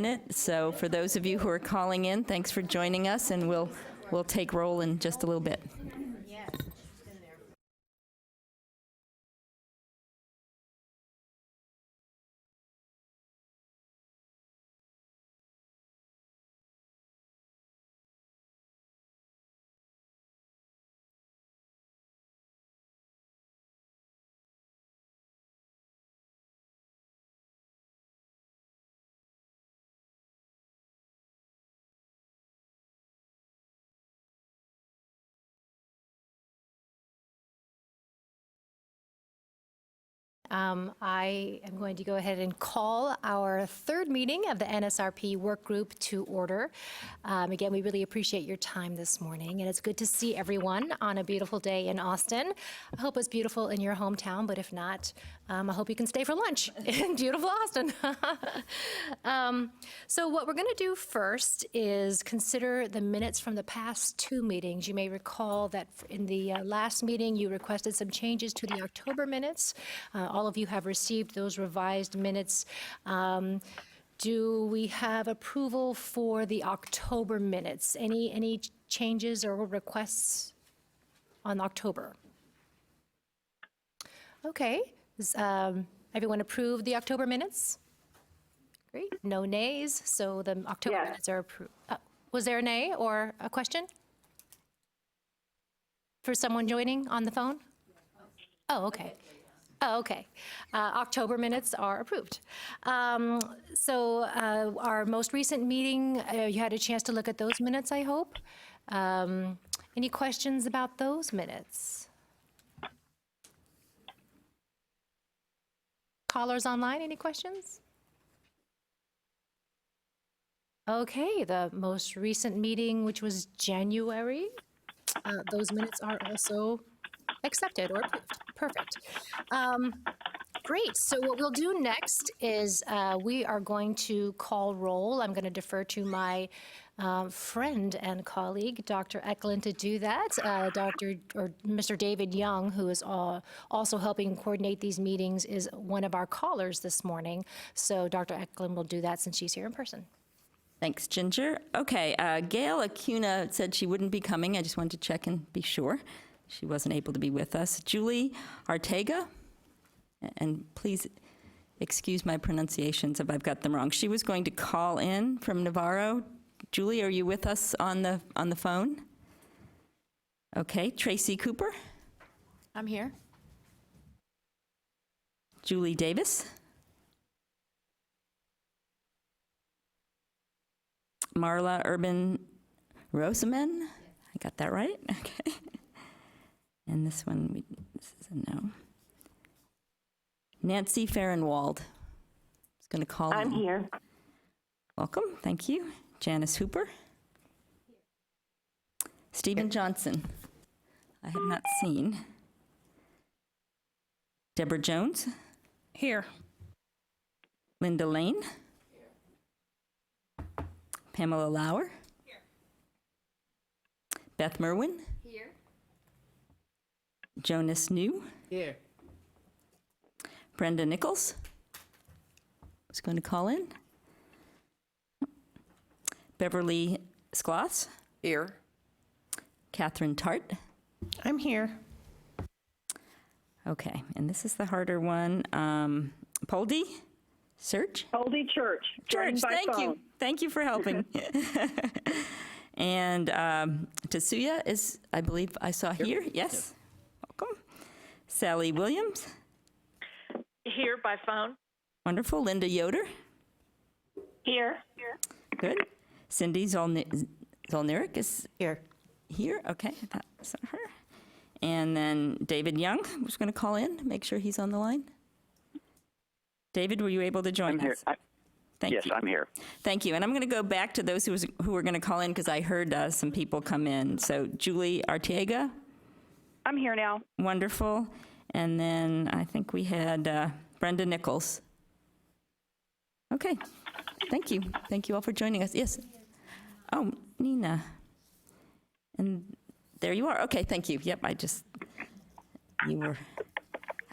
minute. So for those of you who are calling in, thanks for joining us, and we'll take roll in just a little bit. I am going to go ahead and call our third meeting of the NSRP work group to order. Again, we really appreciate your time this morning, and it's good to see everyone on a beautiful day in Austin. I hope it's beautiful in your hometown, but if not, I hope you can stay for lunch in beautiful Austin. So what we're going to do first is consider the minutes from the past two meetings. You may recall that in the last meeting, you requested some changes to the October minutes. All of you have received those revised minutes. Do we have approval for the October minutes? Any changes or requests on October? Okay. Does everyone approve the October minutes? Great. No nays, so the October minutes are approved. Was there a nay or a question for someone joining on the phone? Oh, okay. Oh, okay. October minutes are approved. So our most recent meeting, you had a chance to look at those minutes, I hope. Any questions about those minutes? Callers online, any questions? Okay, the most recent meeting, which was January, those minutes are also accepted or approved. Perfect. Great. So what we'll do next is we are going to call roll. I'm going to defer to my friend and colleague, Dr. Eklund, to do that. Mr. David Young, who is also helping coordinate these meetings, is one of our callers this morning. So Dr. Eklund will do that since she's here in person. Thanks, Ginger. Okay, Gail Acuna said she wouldn't be coming. I just wanted to check and be sure. She wasn't able to be with us. Julie Arteaga, and please excuse my pronunciations if I've got them wrong. She was going to call in from Navarro. Julie, are you with us on the phone? Okay, Tracy Cooper. I'm here. Julie Davis. Marla Urban Rosamen. I got that right? Okay. And this one, this is a no. Nancy Farrenwald is going to call in. I'm here. Welcome, thank you. Janice Hooper. Stephen Johnson, I have not seen. Deborah Jones. Here. Linda Lane. Pamela Lauer. Here. Beth Merwin. Here. Jonas New. Here. Brenda Nichols was going to call in. Beverly Skloss. Here. Catherine Tart. I'm here. Okay, and this is the harder one. Poldy Search. Poldy Church. Church, by thank phone. you. Thank you for helping. And Tatsuya is, I believe I saw here. Yes. Welcome. Sally Williams. Here by phone. Wonderful. Linda Yoder. Here. Good. Cindy Zolnirik is Here. here. Okay, that's not her. And then David Young was going to call in, make sure he's on the line. David, were you able to join I'm here. us? Thank Yes, you. I'm here. Thank you. And I'm going to go back to those who were going to call in because I heard some people come in. So Julie Arteaga. I'm here now. Wonderful. And then I think we had Brenda Nichols. Okay. Thank you. Thank you all for joining us. Yes. Oh, Nina. And there you are. Okay, thank you. Yep, you were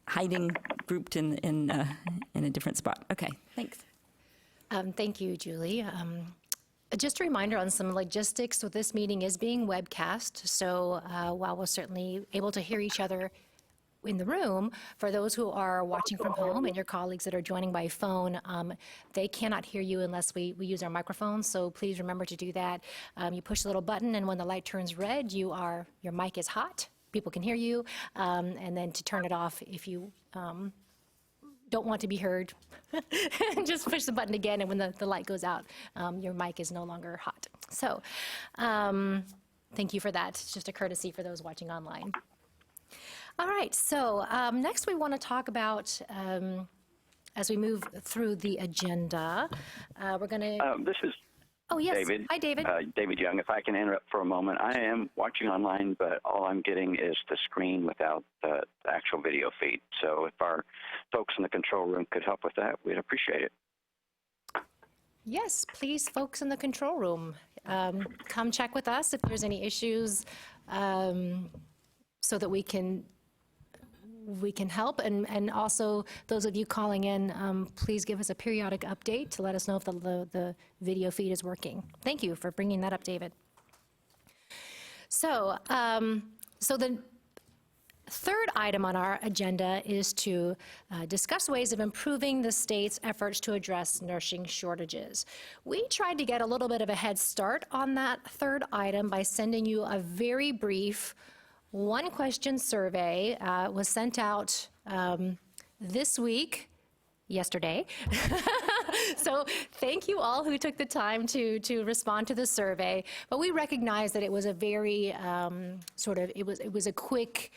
hiding, grouped in a different spot. Okay, thanks. Thank you, Julie. Just a reminder on some logistics. So this meeting is being webcast. So while we're certainly able to hear each other in the room, for those who are watching from home and your colleagues that are joining by phone, they cannot hear you unless we use our microphones. So please remember to do that. You push the little button, and when the light turns red, your mic is hot. People can hear you. And then to turn it off if you don't want to be heard, just push the button again, and when the light goes out, your mic is no longer hot. So thank you for that. It's just a courtesy for those watching online. All right, so next we want to talk about, as we move through the agenda, we're going to... This is Oh, yes. David. Hi, David. David Young. If I can interrupt for a moment, I am watching online, but all I'm getting is the screen without the actual video feed. So if our folks in the control room could help with that, we'd appreciate it. Yes, please, folks in the control room, come check with us if there's any issues, so that we can help. And also, those of you calling in, please give us a periodic update to let us know if the video feed is working. Thank you for bringing that up, David. So, so the third item on our agenda is to discuss ways of improving the state's efforts to address nursing shortages. We tried to get a little bit of a head start on that third item by sending you a very brief one-question survey. Was sent out this week, yesterday. So thank you all who took the time to respond to the survey. But we recognize that it was a very it was a quick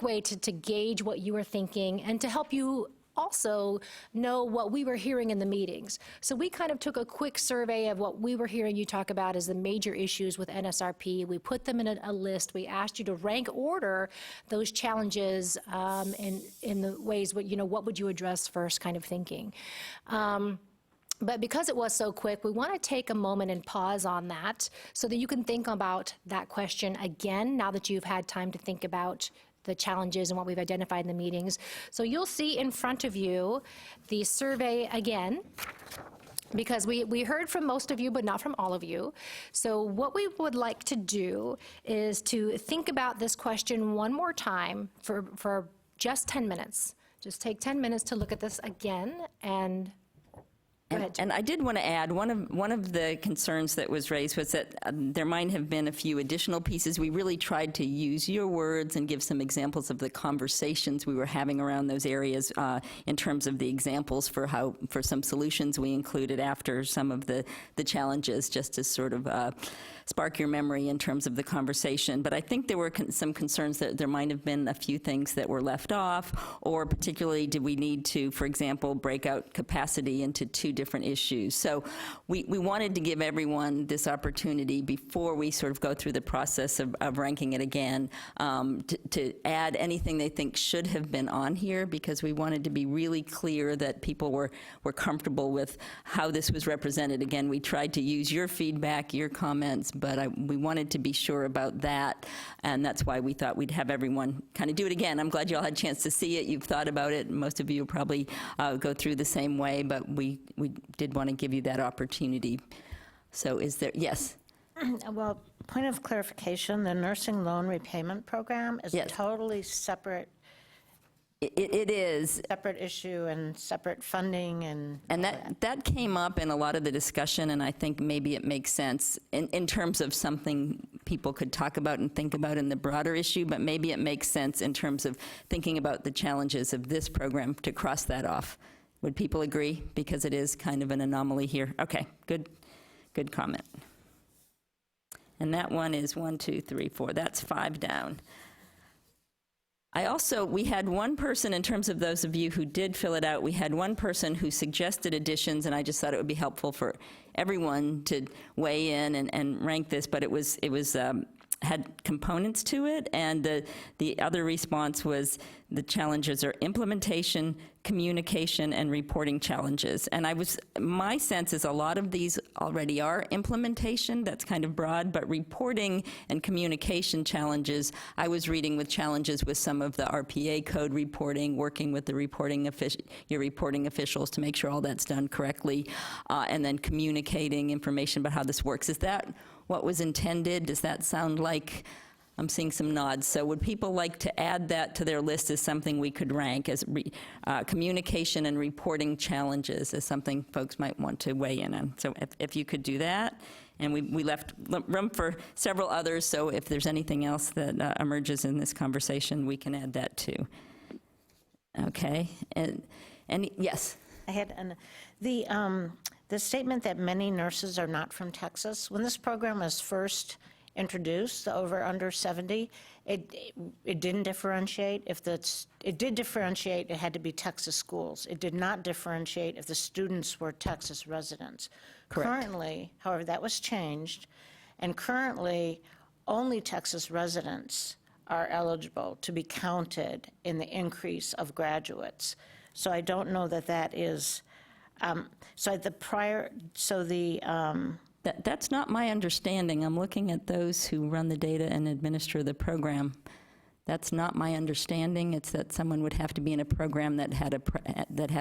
way to gauge what you were thinking and to help you also know what we were hearing in the meetings. So we kind of took a quick survey of what we were hearing you talk about as the major issues with NSRP. We put them in a list. We asked you to rank order those challenges in the ways, what would you address first kind of thinking. But because it was so quick, we want to take a moment and pause on that so that you can think about that question again now that you've had time to think about the challenges and what we've identified in the meetings. So you'll see in front of you the survey again, because we heard from most of you, but not from all of you. So what we would like to do is to think about this question one more time for just 10 minutes. Just take 10 minutes to look at this again and And I did want to add, one of the concerns that was raised was that there might have been a few additional pieces. We really tried to use your words and give some examples of the conversations we were having around those areas in terms of the examples for some solutions we included after some of the challenges, just to sort of spark your memory in terms of the conversation. But I think there were some concerns that there might have been a few things that were left off, or particularly did we need to, for example, break out capacity into two different issues. So we wanted to give everyone this opportunity before we sort of go through the process of ranking it again, to add anything they think should have been on here, because we wanted to be really clear that people were comfortable with how this was represented. Again, we tried to use your feedback, your comments, but we wanted to be sure about that, and that's why we thought we'd have everyone kind of do it again. I'm glad you all had a chance to see it. You've thought about it. Most of you probably go through the same way, but we did want to give you that opportunity. So is there, yes? Well, point of clarification, the nursing loan repayment program is a Yes. totally separate It is. separate issue and separate funding And that came up in a lot of the discussion, and I think maybe it makes sense in terms of something people could talk about and think about in the broader issue, but maybe it makes sense in terms of thinking about the challenges of this program to cross that off. Would people agree? Because it is kind of an anomaly here. Okay, good comment. And that one is 1, 2, 3, 4. That's 5 down. We had one person, in terms of those of you who did fill it out, we had one person who suggested additions, and I just thought it would be helpful for everyone to weigh in and rank this, but it was had components to it, and the other response was the challenges are implementation, communication, and reporting challenges. And my sense is a lot of these already are implementation, that's kind of broad, but reporting and communication challenges, I was reading with challenges with some of the RPA code reporting, working with the your reporting officials to make sure all that's done correctly, and then communicating information about how this works. Is that what was intended? Does that sound like, I'm seeing some nods. So would people like to add that to their list as something we could rank as communication and reporting challenges as something folks might want to weigh in on? So if you could do that, and we left room for several others, so if there's anything else that emerges in this conversation, we can add that too. Okay, and yes? I had the statement that many nurses are not from Texas. When this program was first introduced, the over/under 70, it didn't differentiate. It did differentiate, it had to be Texas schools. It did not differentiate if the students were Texas residents. Correct. Currently, however, that was changed, and currently, only Texas residents are eligible to be counted in the increase of graduates. So I don't know that is, That's not my understanding. I'm looking at those who run the data and administer the program. That's not my understanding. It's that someone would have to be in a program that had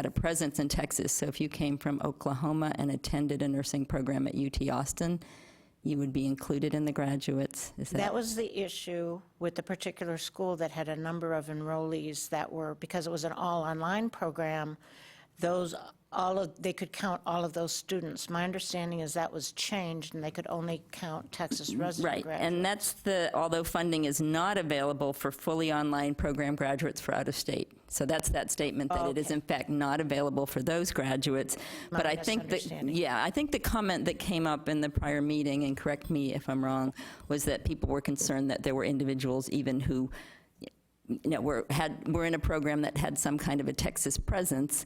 a presence in Texas. So if you came from Oklahoma and attended a nursing program at UT Austin, you would be included in the graduates. Is that? That was the issue with the particular school that had a number of enrollees that were, because it was an all-online program, they could count all of those students. My understanding is that was changed, and they could only count Texas resident Right, graduates. and that's although funding is not available for fully online program graduates for out-of-state. So that's that statement that it is in fact not available for those graduates. My But I think misunderstanding. I think the comment that came up in the prior meeting, and correct me if I'm wrong, was that people were concerned that there were individuals even who were in a program that had some kind of a Texas presence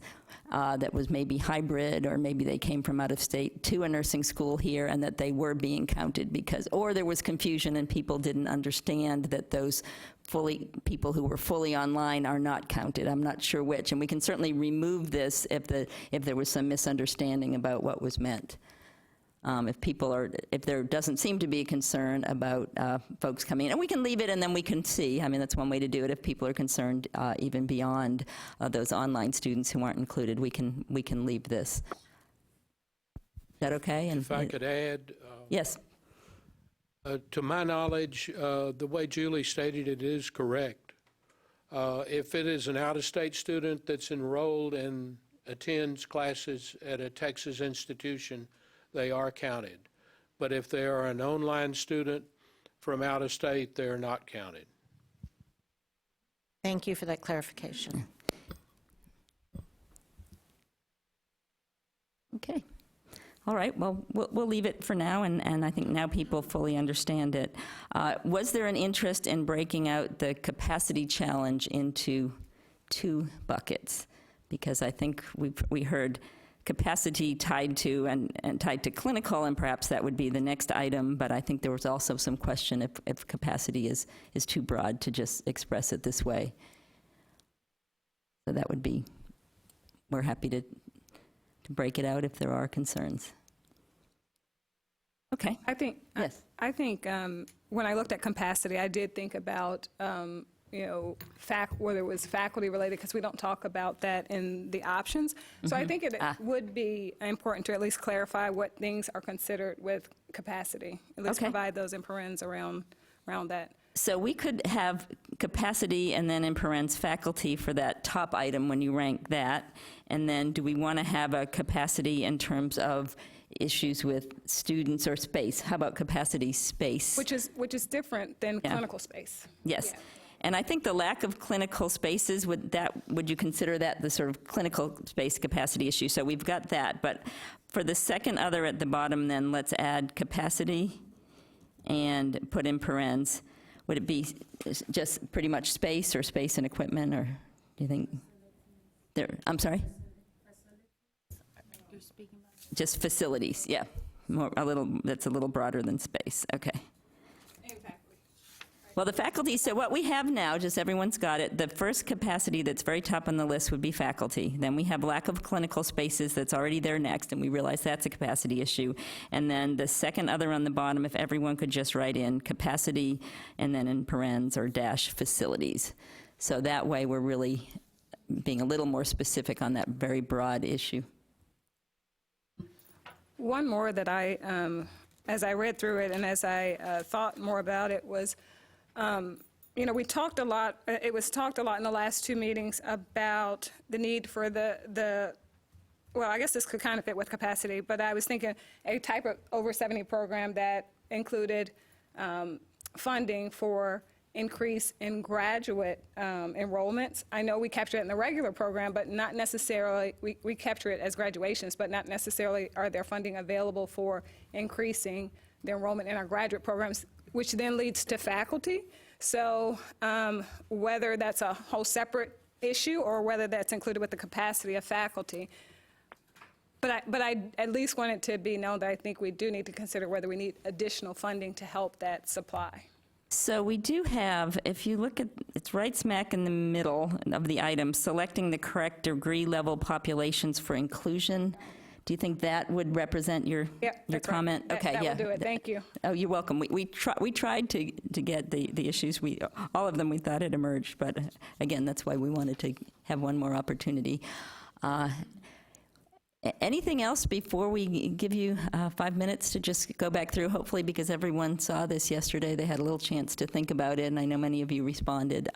that was maybe hybrid, or maybe they came from out of state to a nursing school here, and that they were being counted or there was confusion and people didn't understand that those people who were fully online are not counted. I'm not sure which, and we can certainly remove this if there was some misunderstanding about what was meant. If there doesn't seem to be a concern about folks coming in, and we can leave it and then we can see. I mean, that's one way to do it. If people are concerned even beyond those online students who aren't included, we can leave this. Is that okay? And If I could add, yes. to my knowledge, the way Julie stated it is correct. If it is an out-of-state student that's enrolled and attends classes at a Texas institution, they are counted. But if they are an online student from out of state, they are not counted. Thank you for that clarification. Okay. All right, well, we'll leave it for now, and I think now people fully understand it. Was there an interest in breaking out the capacity challenge into 2 buckets? Because I think we heard capacity tied to and tied to clinical, and perhaps that would be the next item, but I think there was also some question if capacity is too broad to just express it this way. So that would be, we're happy to break it out if there are concerns. Okay. I think, Yes. I think when I looked at capacity, I did think about, whether it was faculty related, because we don't talk about that in the options. So I think it would be important to at least clarify what things are considered with capacity. At least Okay. provide those in parens around that. So we could have capacity and then in parens faculty for that top item when you rank that. And then do we want to have a capacity in terms of issues with students or space? How about capacity space? Which is different than Yeah. clinical space. Yes. Yeah. And I think the lack of clinical spaces, would you consider that the sort of clinical space capacity issue? So we've got that. But for the second other at the bottom, then let's add capacity and put in parens. Would it be just pretty much space or space and equipment, or do you think? I'm sorry? Just facilities, yeah. That's a little broader than space, okay. Well, the faculty, so what we have now, just everyone's got it, the first capacity that's very top on the list would be faculty. Then we have lack of clinical spaces that's already there next, and we realize that's a capacity issue. And then the second other on the bottom, if everyone could just write in capacity, and then in parens or dash facilities. So that way, we're really being a little more specific on that very broad issue. One more that I, as I read through it and as I thought more about it was, we talked a lot, it was talked a lot in the last two meetings about the need for well, I guess this could kind of fit with capacity, but I was thinking a type of over 70 program that included funding for increase in graduate enrollments. I know we capture it in the regular program, but not necessarily, we capture it as graduations, but not necessarily are there funding available for increasing the enrollment in our graduate programs, which then leads to faculty. So whether that's a whole separate issue or whether that's included with the capacity of faculty. But I at least want it to be known that I think we do need to consider whether we need additional funding to help that supply. So we do have, if you look at, it's right smack in the middle of the item, selecting the correct degree level populations for inclusion. Do you think that would represent your comment? That, Okay, that yeah. will do it. Thank you. Oh, you're welcome. We tried to get the issues, all of them we thought had emerged, but again, that's why we wanted to have one more opportunity. Anything else before we give you 5 minutes to just go back through, hopefully because everyone saw this yesterday, they had a little chance to think about it, and I know many of you responded.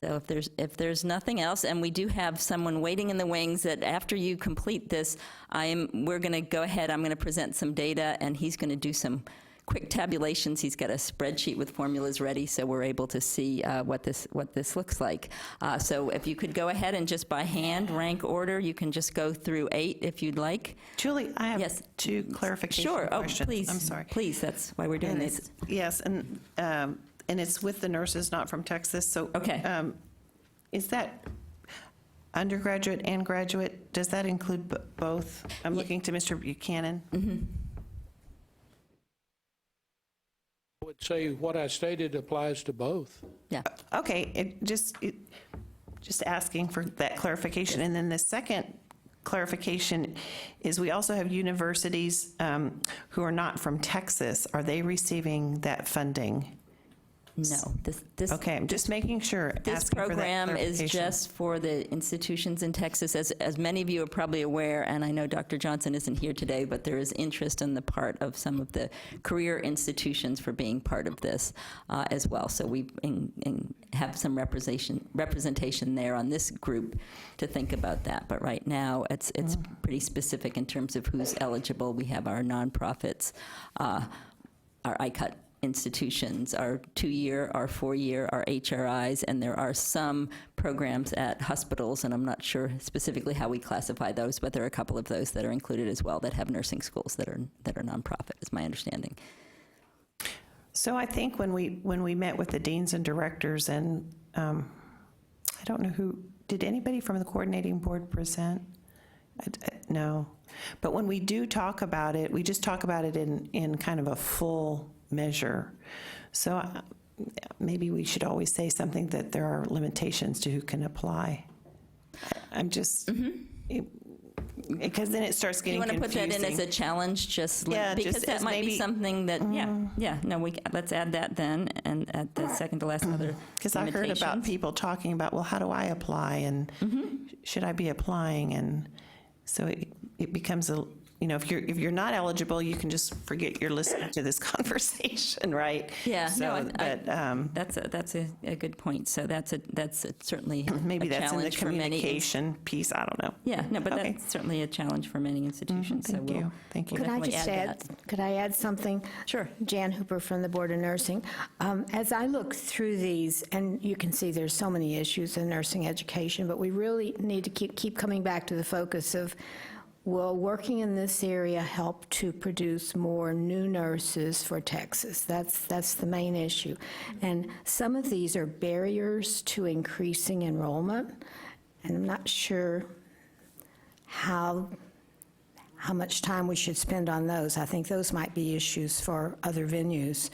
So if there's nothing else, and we do have someone waiting in the wings that after you complete this, we're going to go ahead, I'm going to present some data, and he's going to do some quick tabulations. He's got a spreadsheet with formulas ready, so we're able to see what this looks like. So if you could go ahead and just by hand rank order, you can just go through 8 if you'd like. Julie, I have Yes. 2 clarification Sure. Oh, questions. please. I'm sorry. Please, that's why we're doing And this. yes, and it's with the nurses, not from Texas. So Okay. Is that undergraduate and graduate? Does that include both? I'm looking to Mr. Buchanan. I would say what I stated applies to both. Yeah. Okay, just asking for that clarification. And then the second clarification is we also have universities who are not from Texas. Are they receiving that funding? No. This Okay, I'm just making sure. This asking for that program is clarification. just for the institutions in Texas. As many of you are probably aware, and I know Dr. Johnson isn't here today, but there is interest on the part of some of the career institutions for being part of this as well. So we have some representation there on this group to think about that. But right now, it's pretty specific in terms of who's eligible. We have our nonprofits, our ICUT institutions, our 2-year, our 4-year, our HRIs, and there are some programs at hospitals, and I'm not sure specifically how we classify those, but there are a couple of those that are included as well that have nursing schools that are nonprofit, is my understanding. So I think when we met with the deans and directors, and I don't know who, did anybody from the coordinating board present? No. But when we do talk about it, we just talk about it in kind of a full measure. So maybe we should always say something that there are limitations to who can apply. I'm just, because then it starts getting You want to put confusing. that in as a challenge, just Yeah, because just that as might be maybe- something that, let's add that then, and at the second to last other Because I heard about limitations. people talking about, well, how do I apply, and should I be applying? And so it becomes if you're not eligible, you can just forget you're listening to this conversation, right? Yeah, So, That's a good point. So that's certainly maybe a that's in the challenge for many. communication piece. I don't know. Yeah, no, but Okay. that's certainly a challenge for many institutions. So Thank you. Thank you. we'll Could I definitely just add add, that. could I add something? Sure. Jan Hooper from the Board of Nursing. As I look through these, and you can see there's so many issues in nursing education, but we really need to keep coming back to the focus of, will working in this area help to produce more new nurses for Texas? That's the main issue. And some of these are barriers to increasing enrollment, and I'm not sure how much time we should spend on those. I think those might be issues for other venues.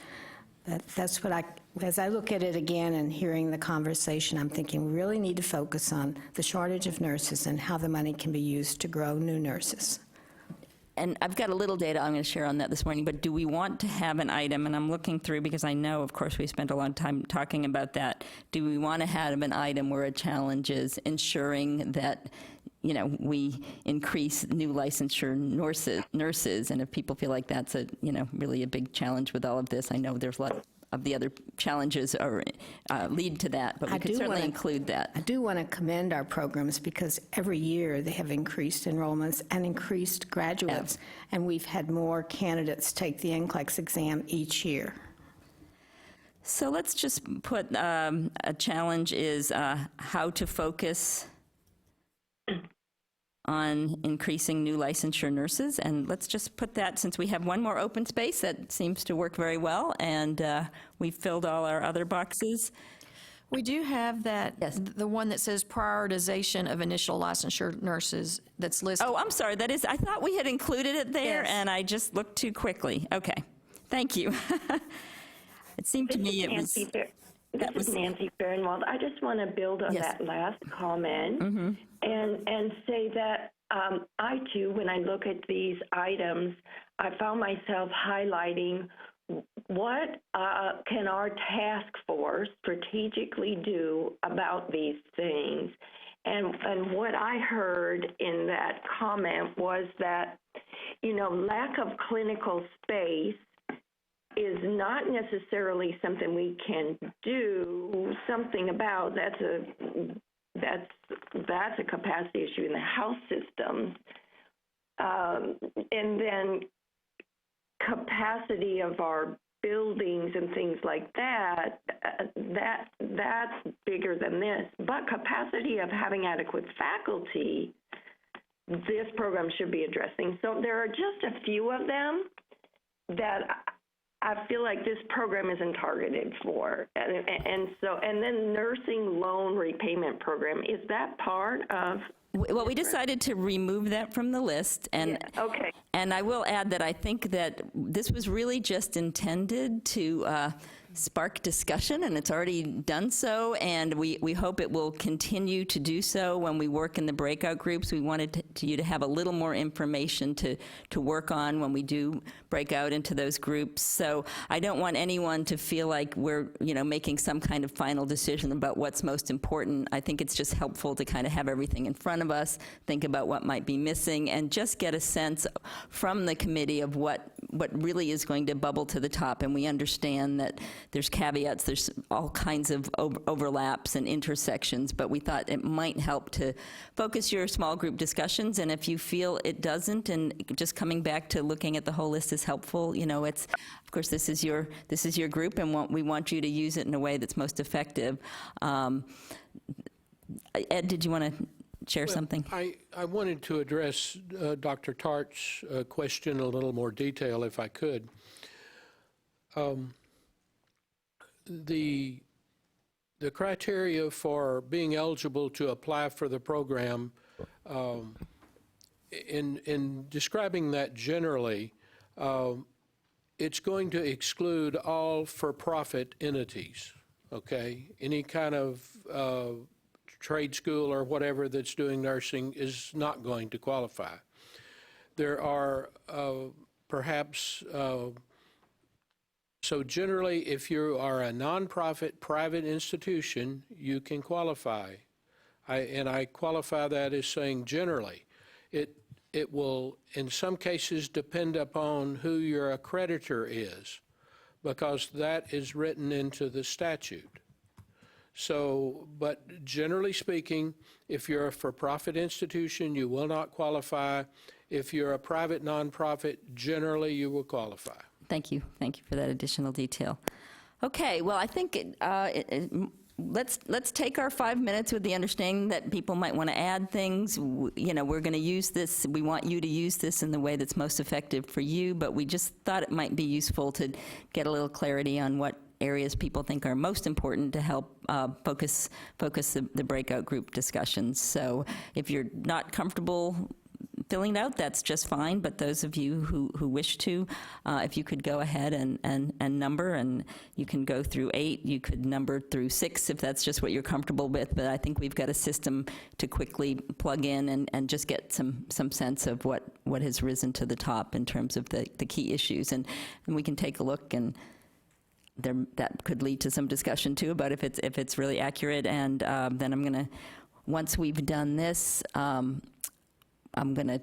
That's what as I look at it again and hearing the conversation, I'm thinking we really need to focus on the shortage of nurses and how the money can be used to grow new nurses. And I've got a little data I'm going to share on that this morning, but do we want to have an item, and I'm looking through because I know, of course, we spent a lot of time talking about that. Do we want to have an item where a challenge is ensuring that, you know, we increase new licensure nurses, and if people feel like that's a, you know, really a big challenge with all of this, I know there's a lot of the other challenges are lead to that, but we could certainly include that. I do want to commend our programs because every year they have increased enrollments and increased graduates, and we've had more candidates take the NCLEX exam each year. So let's just put a challenge is how to focus on increasing new licensure nurses, and let's just put that, since we have one more open space, that seems to work very well, and we've filled all our other boxes. We do have that, Yes. the one that says prioritization of initial licensure nurses that's listed. Oh, I'm sorry, that is, I thought we had included it there, Yes. and I just looked too quickly. Okay, thank you. It seemed to me it was... This is Nancy Fahrenwald. I just want to build on Yes. that last comment and say that I, too, when I look at these items, I found myself highlighting what can our task force strategically do about these things. And what I heard in that comment was that, you know, lack of clinical space is not necessarily something we can do something about. That's a capacity issue in the health systems. And then capacity of our buildings and things like that, that's bigger than this. But capacity of having adequate faculty, this program should be addressing. So there are just a few of them that I feel like this program isn't targeted for. And then nursing loan repayment program, is that part of? Well, we decided to remove that from the list, and Okay. And I will add that I think that this was really just intended to spark discussion, and it's already done so, and we hope it will continue to do so when we work in the breakout groups. We wanted you to have a little more information to work on when we do break out into those groups. So I don't want anyone to feel like we're, you know, making some kind of final decision about what's most important. I think it's just helpful to kind of have everything in front of us, think about what might be missing, and just get a sense from the committee of what really is going to bubble to the top. And we understand that there's caveats, there's all kinds of overlaps and intersections, but we thought it might help to focus your small group discussions, and if you feel it doesn't, and just coming back to looking at the whole list is helpful, you know, it's, of course, this is your group, and we want you to use it in a way that's most effective. Ed, did you want to share something? I wanted to address Dr. Tartt's question in a little more detail, if I could. The criteria for being eligible to apply for the program, in describing that generally, it's going to exclude all for-profit entities, okay? Any kind of trade school or whatever that's doing nursing is not going to qualify. There are perhaps, so generally, if you are a nonprofit private institution, you can qualify. And I qualify that as saying generally. It will, in some cases, depend upon who your accreditor is, because that is written into the statute. So, but generally speaking, if you're a for-profit institution, you will not qualify. If you're a private nonprofit, generally you will qualify. Thank you. Thank you for that additional detail. Okay, well, I think let's take our 5 minutes with the understanding that people might want to add things. You know, we're going to use this. We want you to use this in the way that's most effective for you, but we just thought it might be useful to get a little clarity on what areas people think are most important to help focus the breakout group discussions. So if you're not comfortable filling it out, that's just fine, but those of you who wish to, if you could go ahead and number, and you can go through 8, you could number through 6 if that's just what you're comfortable with, but I think we've got a system to quickly plug in and just get some sense of what has risen to the top in terms of the key issues, and we can take a look, and that could lead to some discussion too about if it's really accurate, and then I'm going to, once we've done this, I'm going to,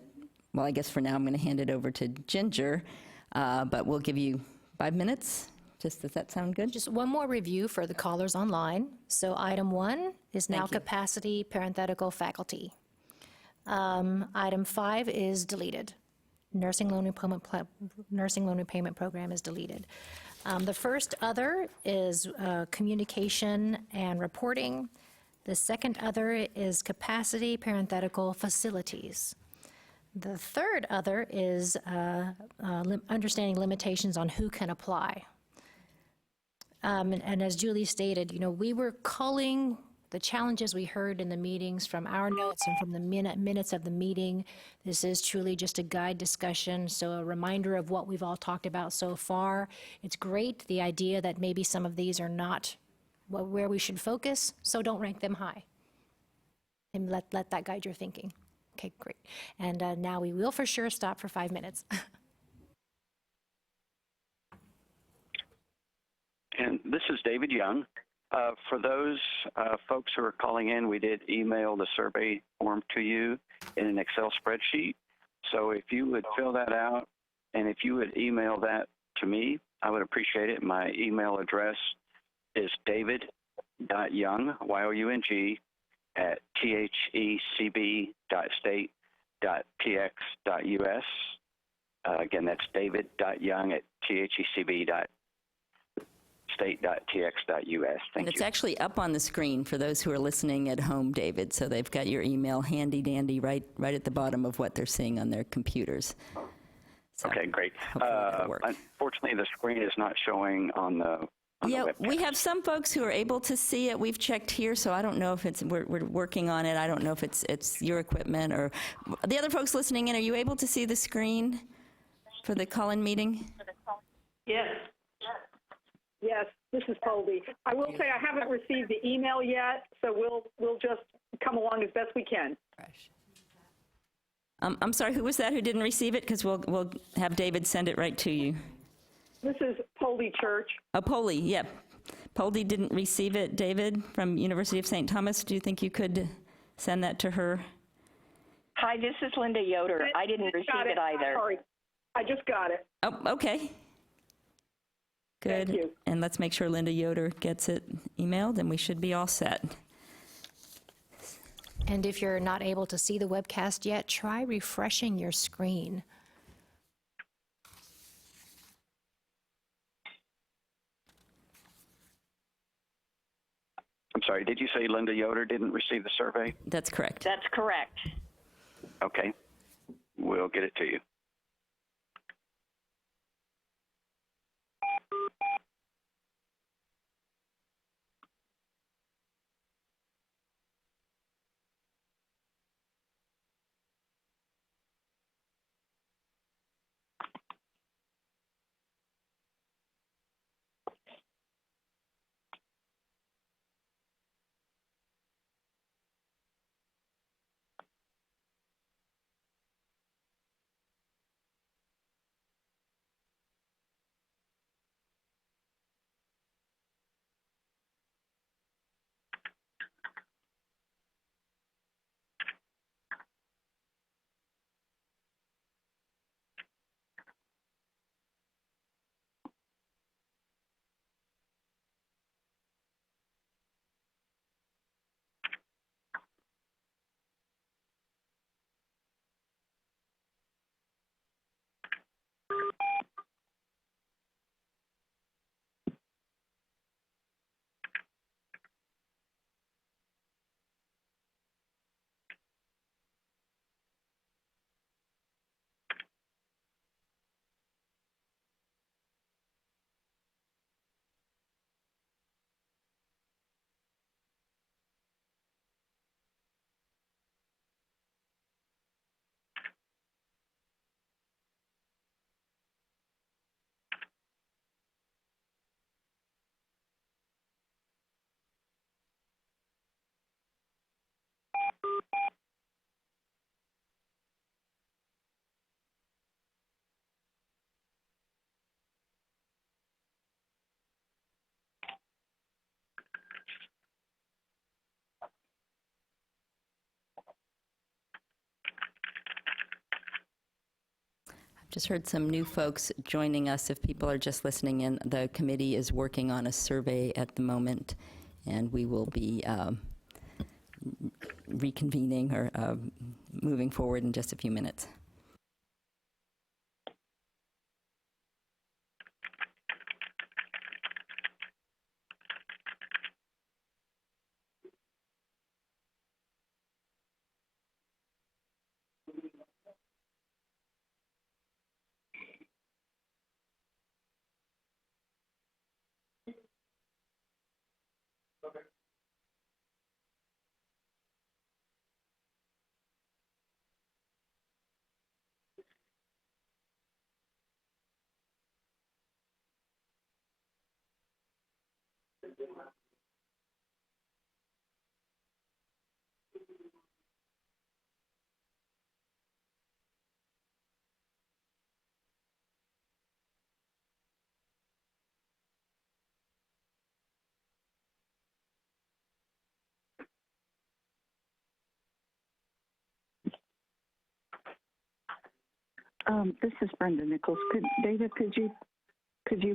well, I guess for now I'm going to hand it over to Ginger, but we'll give you 5 minutes. Does that sound good? Just one more review for the callers online. So item 1 is now Thank you. capacity parenthetical faculty. Item 5 is deleted. Nursing loan repayment program is deleted. The first other is communication and reporting. The second other is capacity parenthetical facilities. The third other is understanding limitations on who can apply. And as Julie stated, we were culling the challenges we heard in the meetings from our notes and from the minutes of the meeting. This is truly just a guide discussion, so a reminder of what we've all talked about so far. It's great, the idea that maybe some of these are not where we should focus, so don't rank them high. And let that guide your thinking. Okay, great. And now we will for sure stop for 5 minutes. And this is David Young. For those folks who are calling in, we did email the survey form to you in an Excel spreadsheet. So if you would fill that out, and if you would email that to me, I would appreciate it. My email address is david.young, Y-O-U-N-G, at thecb.state.tx.us. Again, that's david.young at thecb.state.tx.us. And it's actually up on the screen for those who are listening at home, David, so they've got your email handy dandy right at the bottom of what they're seeing on their computers. So Okay, great. hopefully that'll work. Unfortunately, the screen is not showing on the Yeah, webcast. we have some folks who are able to see it. We've checked here, so I don't know if we're working on it. I don't know if it's your equipment or the other folks listening in. Are you able to see the screen for the call-in meeting? Yes. Yes, this is Colby. I will say I haven't received the email yet, so we'll just come along as best we can. I'm sorry, who was that who didn't receive it? Because we'll have David send it right to you. This is Poldy Church. Oh, Polly, yep. Polly didn't receive it. David from University of St. Thomas, do you think you could send that to her? Hi, this is Linda Yoder. I didn't receive it either. Sorry, I just got it. Oh, okay. Good. Thank you. And let's make sure Linda Yoder gets it emailed, and we should be all set. And if you're not able to see the webcast yet, try refreshing your screen. I'm sorry, did you say Linda Yoder didn't receive the survey? That's correct. That's correct. Okay, we'll get it to you. Just heard some new folks joining us. If people are just listening in, the committee is working on a survey at the moment, and we will be reconvening or moving forward in just a few minutes. This is Brenda Nichols. David, could you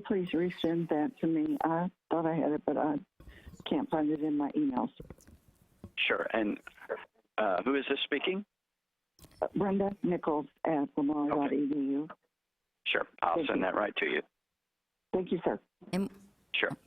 please resend that to me? I thought I had it, but I can't find it in my emails. Sure. And who is this speaking? Brenda Nichols at lamar.edu. Sure. I'll send that right to you. Thank you, sir. Sure.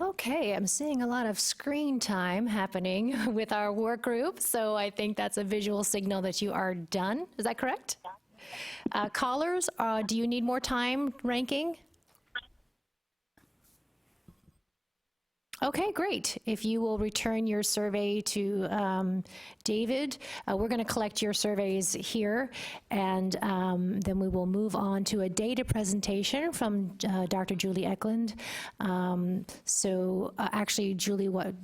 Okay, I'm seeing a lot of screen time happening with our work group, so I think that's a visual signal that you are done. Is that correct? Callers, do you need more time ranking? Okay, great. If you will return your survey to David, we're going to collect your surveys here, and then we will move on to a data presentation from Dr. Julie Eklund. Actually, Julie, what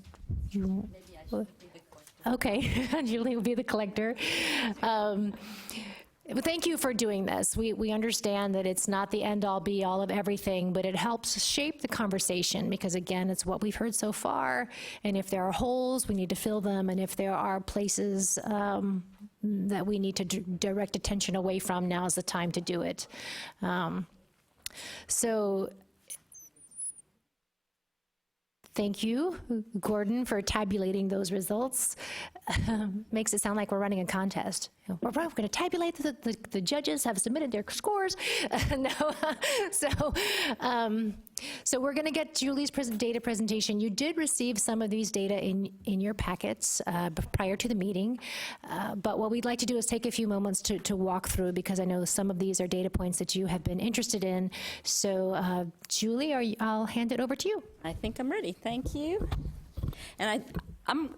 you? Maybe I should be the collector. Okay, Julie will be the collector. Thank you for doing this. We understand that it's not the end-all, be-all of everything, but it helps shape the conversation because, again, it's what we've heard so far. And if there are holes, we need to fill them. And if there are places that we need to direct attention away from, now is the time to do it. Thank you, Gordon, for tabulating those results. Makes it sound like we're running a contest. We're going to tabulate the judges have submitted their scores. No, so we're going to get Julie's data presentation. You did receive some of these data in your packets prior to the meeting, but what we'd like to do is take a few moments to walk through because I know some of these are data points that you have been interested in. So, Julie, I'll hand it over to you. I think I'm ready. Thank you. And I'm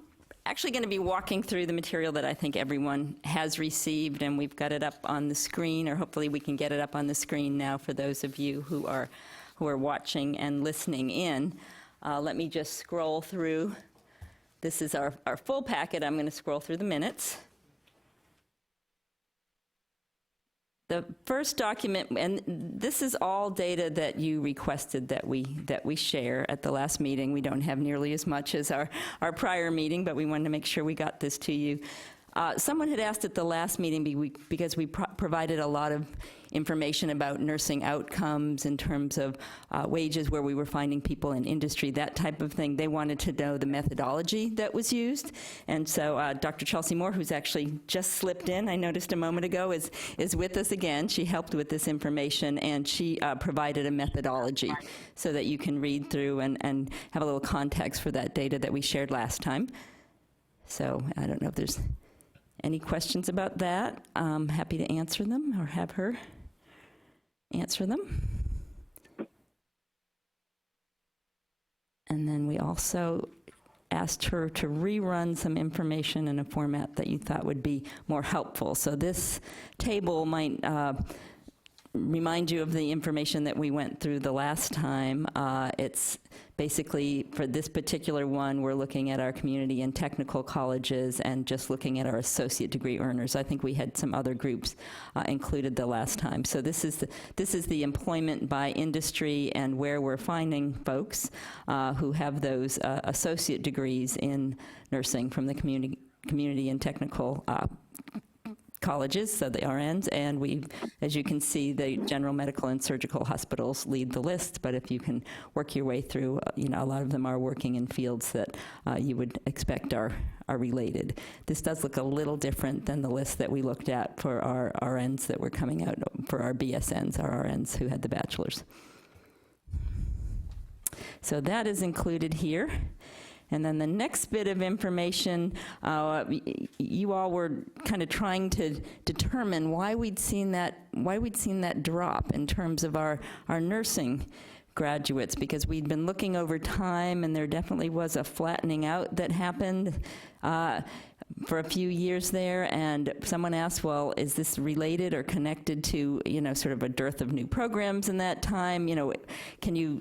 actually going to be walking through the material that I think everyone has received, and we've got it up on the screen, or hopefully we can get it up on the screen now for those of you who are watching and listening in. Let me just scroll through. This is our full packet. I'm going to scroll through the minutes. The first document, and this is all data that you requested that we share at the last meeting. We don't have nearly as much as our prior meeting, but we wanted to make sure we got this to you. Someone had asked at the last meeting, because we provided a lot of information about nursing outcomes in terms of wages, where we were finding people in industry, that type of thing. They wanted to know the methodology that was used. And so Dr. Chelsea Moore, who's actually just slipped in, I noticed a moment ago, is with us again. She helped with this information, and she provided a methodology so that you can read through and have a little context for that data that we shared last time. So I don't know if there's any questions about that. I'm happy to answer them or have her answer them. And then we also asked her to rerun some information in a format that you thought would be more helpful. So this table might remind you of the information that we went through the last time. It's basically, for this particular one, we're looking at our community and technical colleges and just looking at our associate degree earners. I think we had some other groups included the last time. So this is the employment by industry and where we're finding folks who have those associate degrees in nursing from the community and technical colleges, so the RNs, and we, as you can see, the general medical and surgical hospitals lead the list, but if you can work your way through, a lot of them are working in fields that you would expect are related. This does look a little different than the list that we looked at for our RNs that were coming out, for our BSNs, our RNs who had the bachelor's. So that is included here. And then the next bit of information, you all were kind of trying to determine why we'd seen that drop in terms of our nursing graduates, because we'd been looking over time, and there definitely was a flattening out that happened for a few years there. And someone asked, well, is this related or connected to, sort of a dearth of new programs in that time? Can you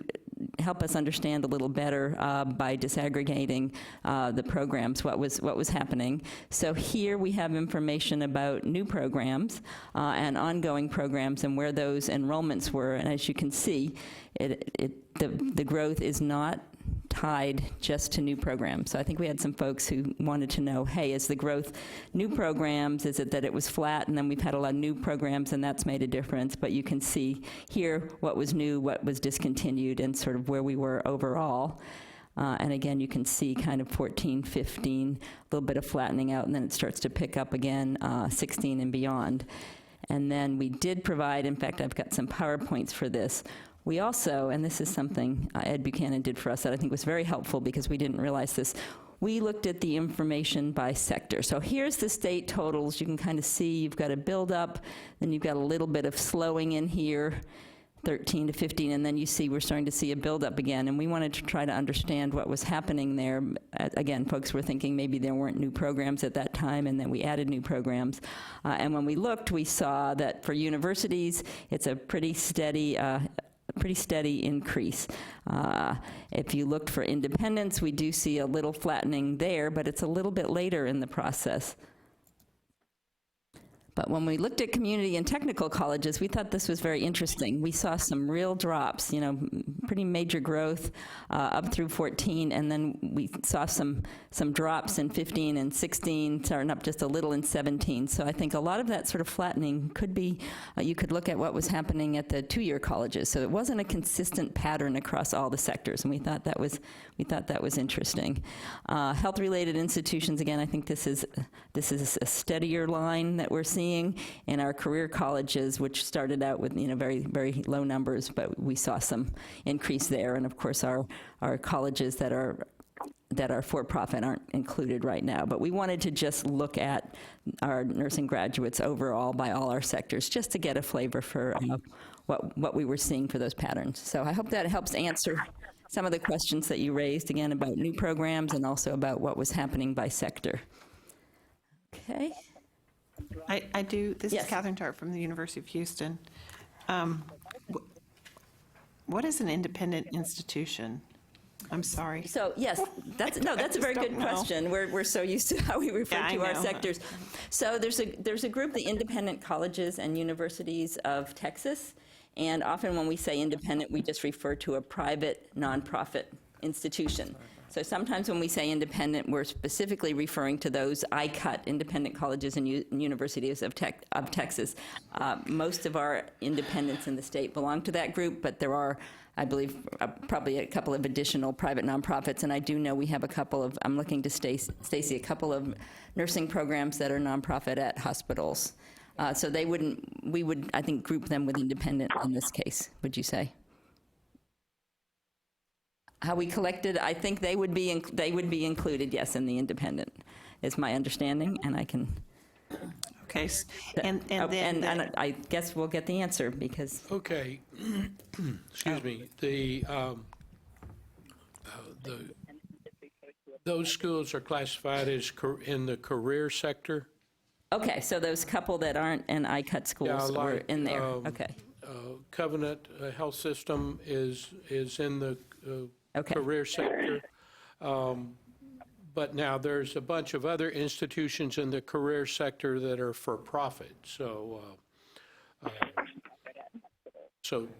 help us understand a little better by disaggregating the programs, what was happening? So here we have information about new programs and ongoing programs and where those enrollments were. And as you can see, the growth is not tied just to new programs. So I think we had some folks who wanted to know, hey, is the growth new programs? Is it that it was flat and then we've had a lot of new programs and that's made a difference? But you can see here what was new, what was discontinued, and sort of where we were overall. And again, you can see kind of 14, 15, a little bit of flattening out, and then it starts to pick up again, 16 and beyond. And then we did provide, in fact, I've got some PowerPoints for this. We also, and this is something Ed Buchanan did for us that I think was very helpful because we didn't realize this, we looked at the information by sector. So here's the state totals. You can kind of see you've got a build-up, then you've got a little bit of slowing in here, 13 to 15, and then you see we're starting to see a build-up again, and we wanted to try to understand what was happening there. Again, folks were thinking maybe there weren't new programs at that time, and then we added new programs. And when we looked, we saw that for universities, it's a pretty steady increase. If you looked for independents, we do see a little flattening there, but it's a little bit later in the process. But when we looked at community and technical colleges, we thought this was very interesting. We saw some real drops, pretty major growth up through 14, and then we saw some drops in 15 and 16, starting up just a little in 17. So I think a lot of that sort of flattening could be, you could look at what was happening at the two-year colleges. So it wasn't a consistent pattern across all the sectors, and we thought that was interesting. Health-related institutions, again, I think this is a steadier line that we're seeing in our career colleges, which started out with very, very low numbers, but we saw some increase there. And of course, our colleges that are for-profit aren't included right now. But we wanted to just look at our nursing graduates overall by all our sectors, just to get a flavor for what we were seeing for those patterns. So I hope that helps answer some of the questions that you raised, again, about new programs and also about what was happening by sector. Okay. I do. This Yes. is Catherine Tart from the University of Houston. What is an independent institution? I'm sorry. So yes, that's a very good question. We're so used to how we refer to our sectors. So there's a group, the Independent Colleges and Universities of Texas, and often when we say independent, we just refer to a private nonprofit institution. So sometimes when we say independent, we're specifically referring to those ICUT, independent colleges and universities of Texas. Most of our independents in the state belong to that group, but there are, I believe, probably a couple of additional private nonprofits, and I do know we have a couple of, I'm looking to Stacy, a couple of nursing programs that are nonprofit at hospitals. So we would, I think, group them with independent in this case, would you say? How we collected, I think they would be included, yes, in the independent, is my understanding, and I can. Okay, and then. And I guess we'll get the answer because. Okay, excuse me, those schools are classified as in the career sector? Okay, so those couple that aren't in ICUT schools were in there, okay. Covenant Health System is in the Okay. career sector. But now there's a bunch of other institutions in the career sector that are for profit, so.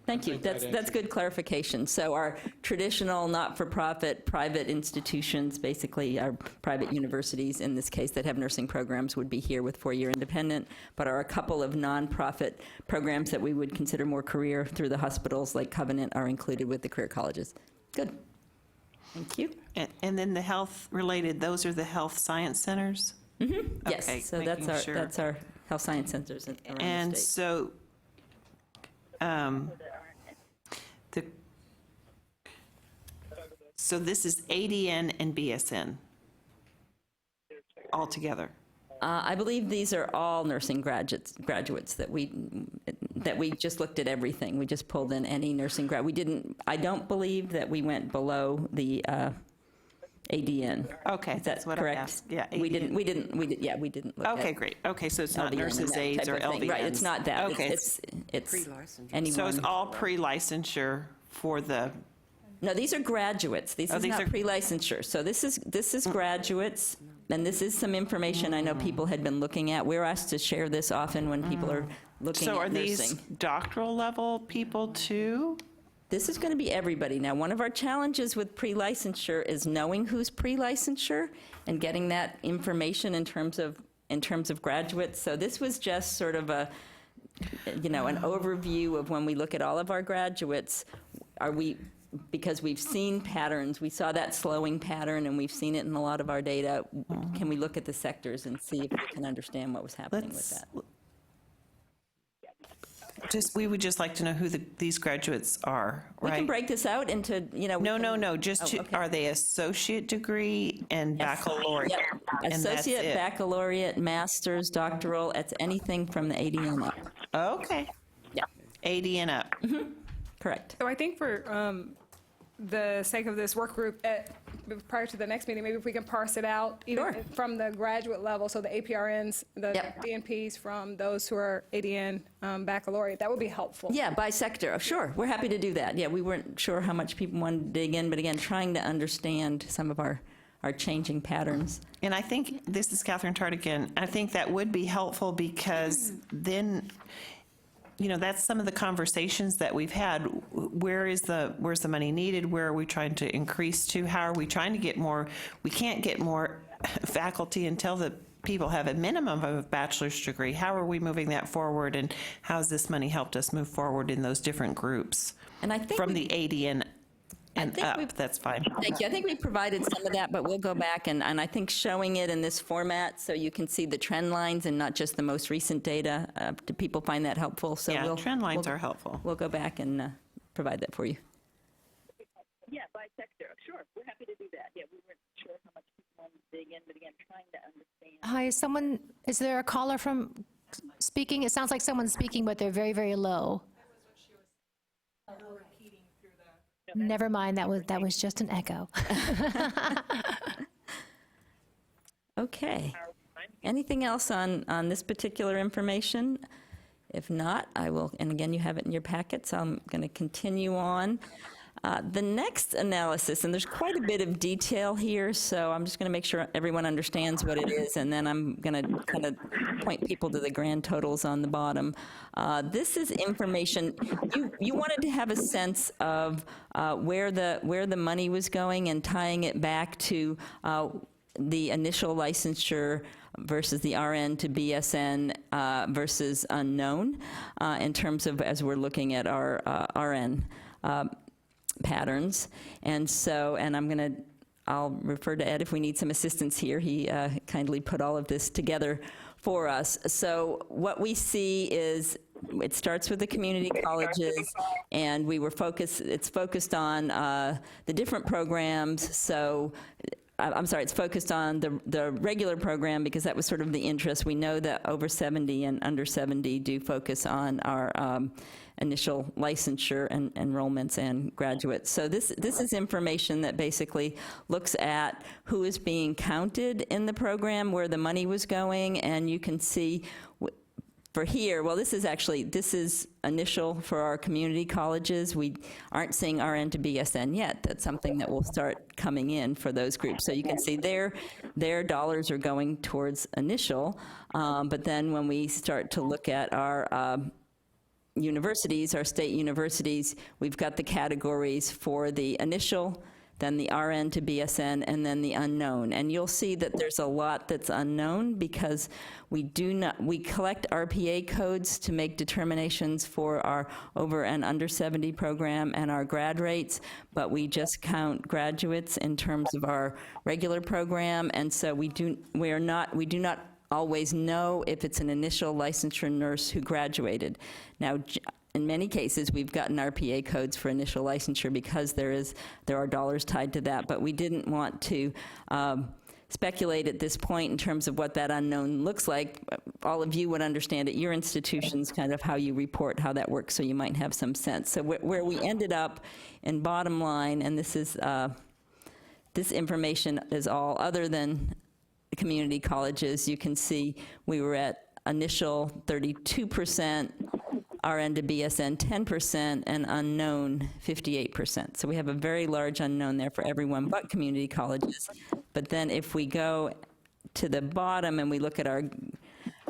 Thank you, that's good clarification. So our traditional not-for-profit private institutions, basically our private universities in this case that have nursing programs would be here with four-year independent, but are a couple of nonprofit programs that we would consider more career through the hospitals like Covenant are included with the career colleges. Good. Thank you. And then the health-related, those are the health science centers? Mm-hmm. Yes, Okay, so making that's sure. our health science centers around And the state. so, so this is ADN and BSN altogether? I believe these are all nursing graduates that we just looked at everything. We just pulled in any nursing grad. I don't believe that we went below the ADN. Okay, Is that that's what I correct? asked. Yeah, We ADN. didn't look at. Okay, great. Okay, so it's not LVN and nurses' that aides type or of thing. LVNs? Right, it's not that. Okay. It's anyone. So it's all pre-licensure for the, No, these are graduates. This is these not are- pre-licensure. So this is graduates, and this is some information I know people had been looking at. We're asked to share this often when people are looking so are at these nursing. doctoral level people too? This is going to be everybody. Now, one of our challenges with pre-licensure is knowing who's pre-licensure and getting that information in terms of graduates. So this was just sort of an overview of when we look at all of our graduates, because we've seen patterns, we saw that slowing pattern, and we've seen it in a lot of our data. Can we look at the sectors and see if we can understand what was happening with that? We would just like to know who these graduates are, right? We can break this out into, No, okay. are they associate degree and baccalaureate? Yep. And that's Associate, it? baccalaureate, master's, doctoral, it's anything from the ADN up. Okay. Yeah. 80 and up. Correct. So I think for the sake of this work group, prior to the next meeting, maybe if we can parse it out, even Sure. from the graduate level, so the APRNs, the Yep. DNPs from those who are ADN baccalaureate, that would be helpful. Yeah, by sector, sure, we're happy to do that. Yeah, we weren't sure how much people wanted to dig in, but again, trying to understand some of our changing patterns. And I think, this is Catherine Tart again, I think that would be helpful because then, that's some of the conversations that we've had. Where's the money needed? Where are we trying to increase to? How are we trying to get more? We can't get more faculty until the people have a minimum of a bachelor's degree. How are we moving that forward, and how has this money helped us move forward in those different groups? And I think From the 80 and up, that's fine. Thank you. I think we provided some of that, but we'll go back and I think showing it in this format so you can see the trend lines and not just the most recent data. Do people find that helpful? So Yeah, trend lines are helpful. We'll go back and provide that for you. Yeah, by sector. Sure, we're happy to do that. Yeah, we weren't sure how much people wanted to dig in, but again, trying to understand. Hi, is there a caller from speaking? It sounds like someone's speaking, but they're very, very low. Never mind, that was just an echo. Okay. Anything else on this particular information? If not, I will, and again, you have it in your packet, so I'm going to continue on. The next analysis, and there's quite a bit of detail here, so I'm just going to make sure everyone understands what it is, and then I'm going to kind of point people to the grand totals on the bottom. This is information, you wanted to have a sense of where the money was going and tying it back to the initial licensure versus the RN to BSN versus unknown in terms of as we're looking at our RN patterns. And so, and I'll refer to Ed if we need some assistance here. He kindly put all of this together for us. So what we see is it starts with the community colleges, and it's focused on the different programs. So I'm sorry, it's focused on the regular program because that was sort of the interest. We know that over 70 and under 70 do focus on our initial licensure and enrollments and graduates. So this is information that basically looks at who is being counted in the program, where the money was going, and you can see for here, well, this is initial for our community colleges. We aren't seeing RN to BSN yet. That's something that will start coming in for those groups. So you can see their dollars are going towards initial, but then when we start to look at our universities, our state universities, we've got the categories for the initial, then the RN to BSN, and then the unknown. And you'll see that there's a lot that's unknown because we collect RPA codes to make determinations for our over and under 70 program and our grad rates, but we just count graduates in terms of our regular program, and so we do not always know if it's an initial licensure nurse who graduated. Now, in many cases, we've gotten RPA codes for initial licensure because there are dollars tied to that, but we didn't want to speculate at this point in terms of what that unknown looks like. All of you would understand at your institutions kind of how you report how that works, so you might have some sense. So where we ended up in bottom line, and this is this information is all other than community colleges. You can see we were at initial 32%, RN to BSN 10%, and unknown 58%. So we have a very large unknown there for everyone but community colleges. But then if we go to the bottom and we look at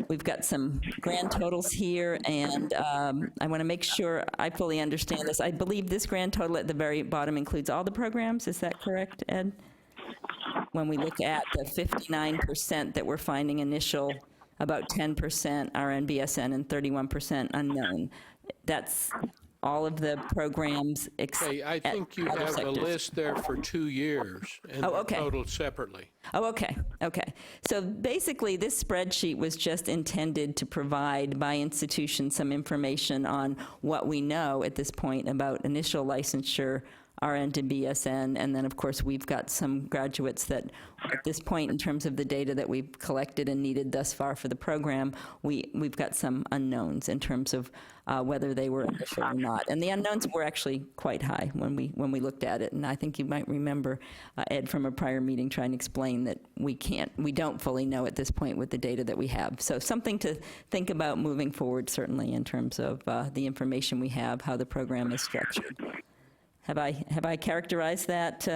we've got some grand totals here, and I want to make sure I fully understand this. I believe this grand total at the very bottom includes all the programs. Is that correct, Ed? When we look at the 59% that we're finding initial, about 10% RN, BSN, and 31% unknown. That's all of the programs. Okay, I think you have a list there for 2 years, and they're totaled separately. Oh, okay, okay. So basically, this spreadsheet was just intended to provide by institution some information on what we know at this point about initial licensure, RN to BSN, and then of course we've got some graduates that at this point in terms of the data that we've collected and needed thus far for the program, we've got some unknowns in terms of whether they were initial or not. And the unknowns were actually quite high when we looked at it, and I think you might remember Ed from a prior meeting trying to explain that we don't fully know at this point with the data that we have. So something to think about moving forward, certainly in terms of the information we have, how the program is structured. Have I characterized that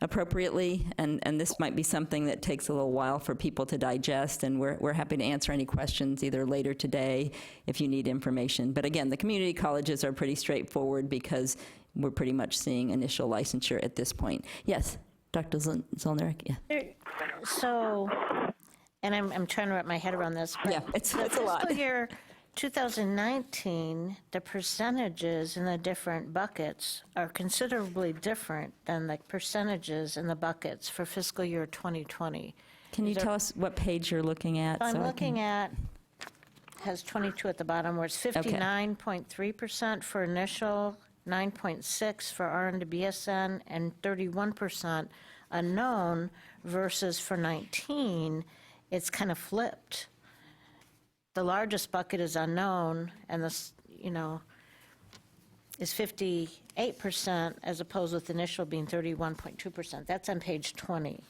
appropriately? And this might be something that takes a little while for people to digest, and we're happy to answer any questions either later today if you need information. But again, the community colleges are pretty straightforward because we're pretty much seeing initial licensure at this point. Yes, Dr. Zolnarek, yeah. So, and I'm trying to wrap my head around this. But yeah, it's a lot. Fiscal year 2019, the percentages in the different buckets are considerably different than the percentages in the buckets for fiscal year 2020. Can you tell us what page you're looking at? I'm looking at, has 22 at the bottom, where it's 59.3% for initial, 9.6 for RN to BSN, and 31% unknown, versus for 19, it's kind of flipped. The largest bucket is unknown, and this, is 58%, as opposed with initial being 31.2%. That's on page 20.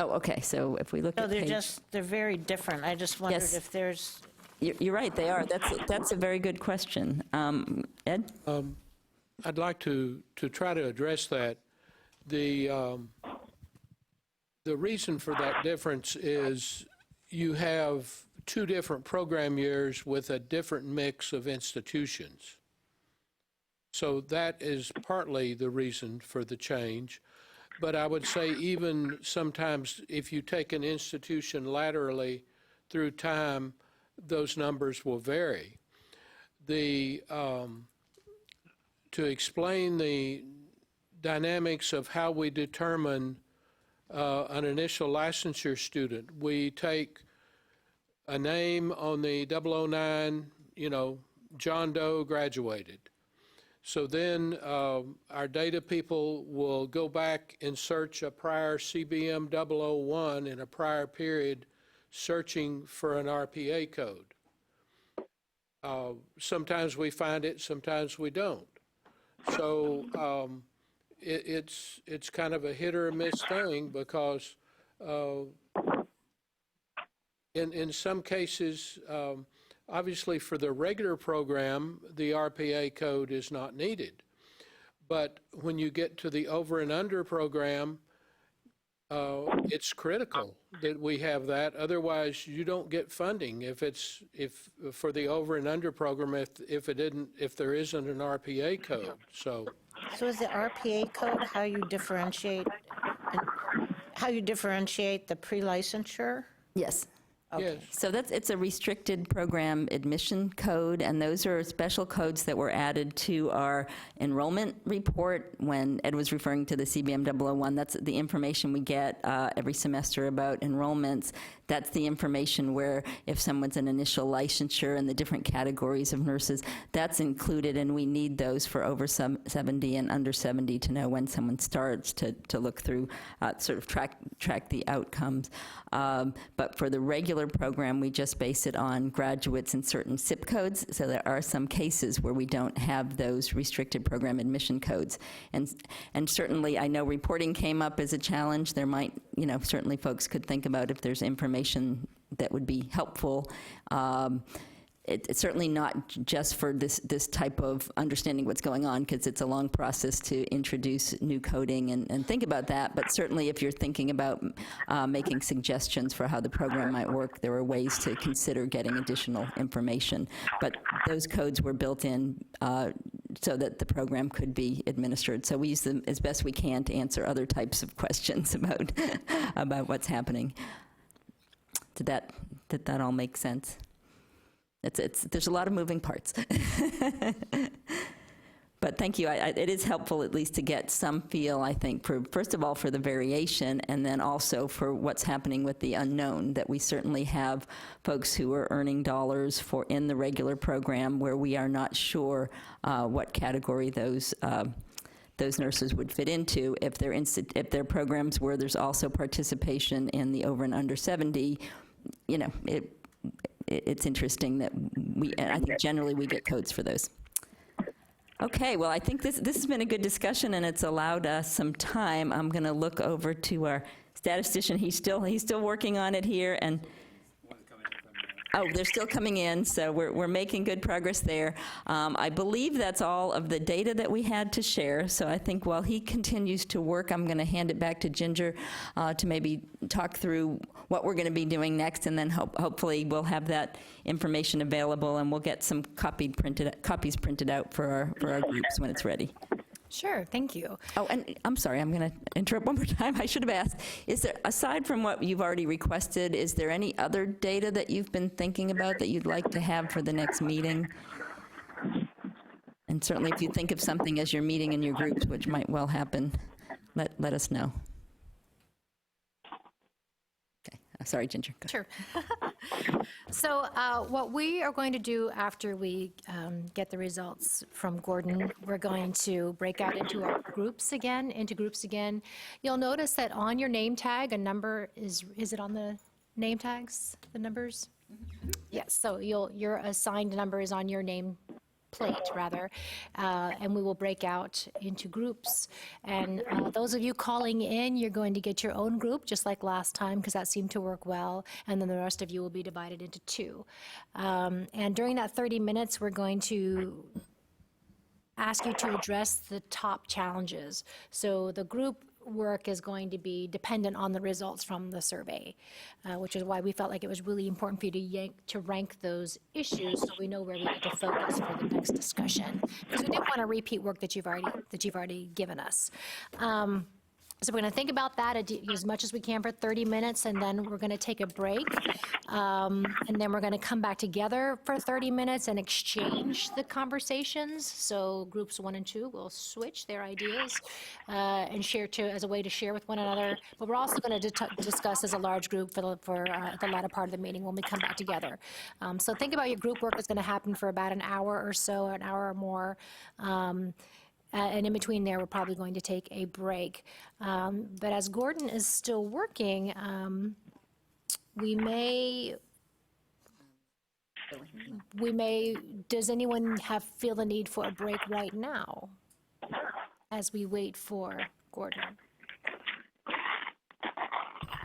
Oh, okay, so if we look at page... they're very different. I just wondered if there's... You're right, they are. That's a very good question. Ed? I'd like to try to address that. The reason for that difference is you have two different program years with a different mix of institutions. So that is partly the reason for the change. But I would say even sometimes if you take an institution laterally through time, those numbers will vary. To explain the dynamics of how we determine an initial licensure student, we take a name on the 009, John Doe graduated. So then our data people will go back and search a prior CBM 001 in a prior period, searching for an RPA code. Sometimes we find it, sometimes we don't. So it's kind of a hit or a miss thing because in some cases, obviously for the regular program, the RPA code is not needed. But when you get to the over and under program, it's critical that we have that. Otherwise, you don't get funding if for the over and under program if there isn't an RPA code. So is the RPA code how you differentiate the pre-licensure? Yes. yes. So it's a restricted program admission code, and those are special codes that were added to our enrollment report when Ed was referring to the CBM 001. That's the information we get every semester about enrollments. That's the information where if someone's an initial licensure and the different categories of nurses, that's included, and we need those for over 70 and under 70 to know when someone starts to look through, sort of track the outcomes. But for the regular program, we just base it on graduates in certain zip codes, so there are some cases where we don't have those restricted program admission codes. And certainly, I know reporting came up as a challenge. There might, certainly folks could think about if there's information that would be helpful. It's certainly not just for this type of understanding what's going on, because it's a long process to introduce new coding and think about that. But certainly if you're thinking about making suggestions for how the program might work, there are ways to consider getting additional information. But those codes were built in so that the program could be administered. So we use them as best we can to answer other types of questions about what's happening. Did that all make sense? There's a lot of moving parts. But thank you. It is helpful at least to get some feel, I think, first of all, for the variation, and then also for what's happening with the unknown, that we certainly have folks who are earning dollars in the regular program where we are not sure what category those nurses would fit into. If they're programs where there's also participation in the over and under 70, it's interesting that I think generally we get codes for those. Okay, well, I think this has been a good discussion, and it's allowed us some time. I'm going to look over to our statistician. He's still working on it here, and oh, they're still coming in, so we're making good progress there. I believe that's all of the data that we had to share, so I think while he continues to work, I'm going to hand it back to Ginger to maybe talk through what we're going to be doing next, and then hopefully we'll have that information available, and we'll get some copies printed out for our groups when it's ready. Sure, thank you. Oh, and I'm sorry, I'm going to interrupt one more time. I should have asked, is there, aside from what you've already requested, is there any other data that you've been thinking about that you'd like to have for the next meeting? And certainly if you think of something as you're meeting in your groups, which might well happen, let us know. Okay, sorry, Ginger. Go. Sure. So what we are going to do after we get the results from Gordon, we're going to break out into groups again. You'll notice that on your name tag, a number is it on the name tags, the numbers? Mm-hmm. Yes, so your assigned number is on your name plate, rather, and we will break out into groups. And those of you calling in, you're going to get your own group, just like last time, because that seemed to work well, and then the rest of you will be divided into two. And during that 30 minutes, we're going to ask you to address the top challenges. So the group work is going to be dependent on the results from the survey, which is why we felt like it was really important for you to rank those issues so we know where we need to focus for the next discussion. Because we didn't want to repeat work that you've already given us. So we're going to think about that as much as we can for 30 minutes, and then we're going to take a break. And then we're going to come back together for 30 minutes and exchange the conversations. So groups 1 and 2 will switch their ideas and share as a way to share with one another. But we're also going to discuss as a large group for the latter part of the meeting when we come back together. So think about your group work is going to happen for about an hour or so, an hour or more. And in between there, we're probably going to take a break. But as Gordon is still working, does anyone feel the need for a break right now as we wait for Gordon?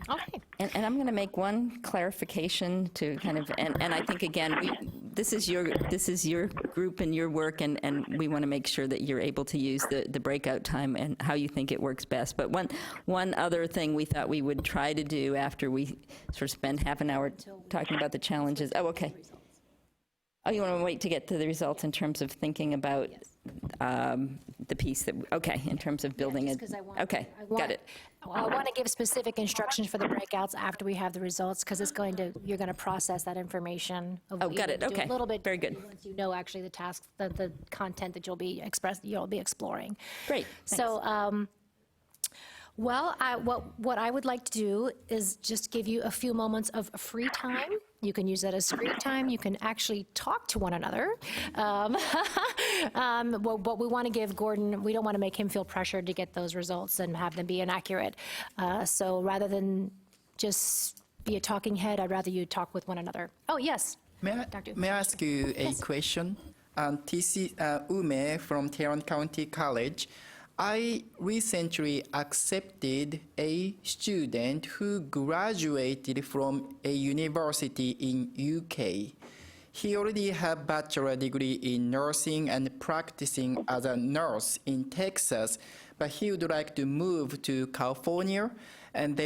Okay. And I'm going to make one clarification to kind of, and I think, again, this is your group and your work, and we want to make sure that you're able to use the breakout time and how you think it works best. But one other thing we thought we would try to do after we sort of spend half an hour talking about the challenges. Oh, okay. Oh, you want to wait to get to the results in terms of thinking about the piece that, okay, in terms of building it. Okay, got it. I want to give specific instructions for the breakouts after we have the results, because you're going to process that information. Oh, got it, okay. A little bit. Very good. Once you know actually the tasks, the content that you'll be exploring. Great, So, well, what I would like to do is just give you a few moments of free time. You can use that as screen time. You can actually talk to one another. But we want to give Gordon, we don't want to make him feel pressured to get those results and have them be inaccurate. So rather than just be a talking head, I'd rather you talk with one another. Oh, yes. Dr. May I ask you a question? T.C. Ume from Tarrant County College. I recently accepted a student who graduated from a university in UK. He already had a bachelor degree in nursing and practicing as a nurse in Texas, but he would like to move to California, and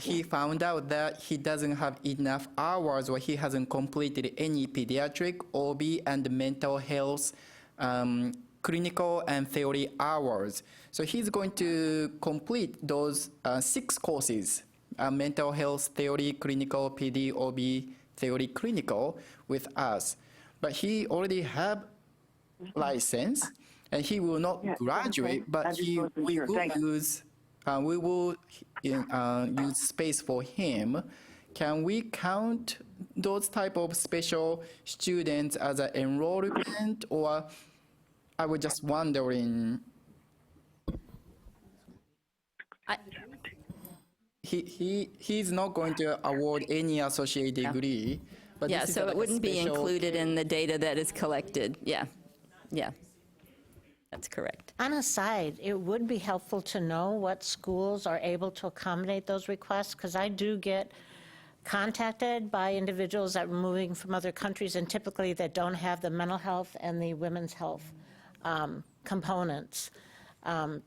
he found out that he doesn't have enough hours, or he hasn't completed any pediatric, OB, and mental health clinical and theory hours. So he's going to complete those 6 courses, mental health theory, clinical, PD, OB, theory, clinical, with us. But he already have license, and he will not graduate, but we will use space for him. Can we count those type of special students as an enrollment, or I was just wondering. He's not going to award any associate degree. But Yeah, so it wouldn't be included in the data that is collected. Yeah, that's correct. On a side, it would be helpful to know what schools are able to accommodate those requests, because I do get contacted by individuals that are moving from other countries, and typically that don't have the mental health and the women's health components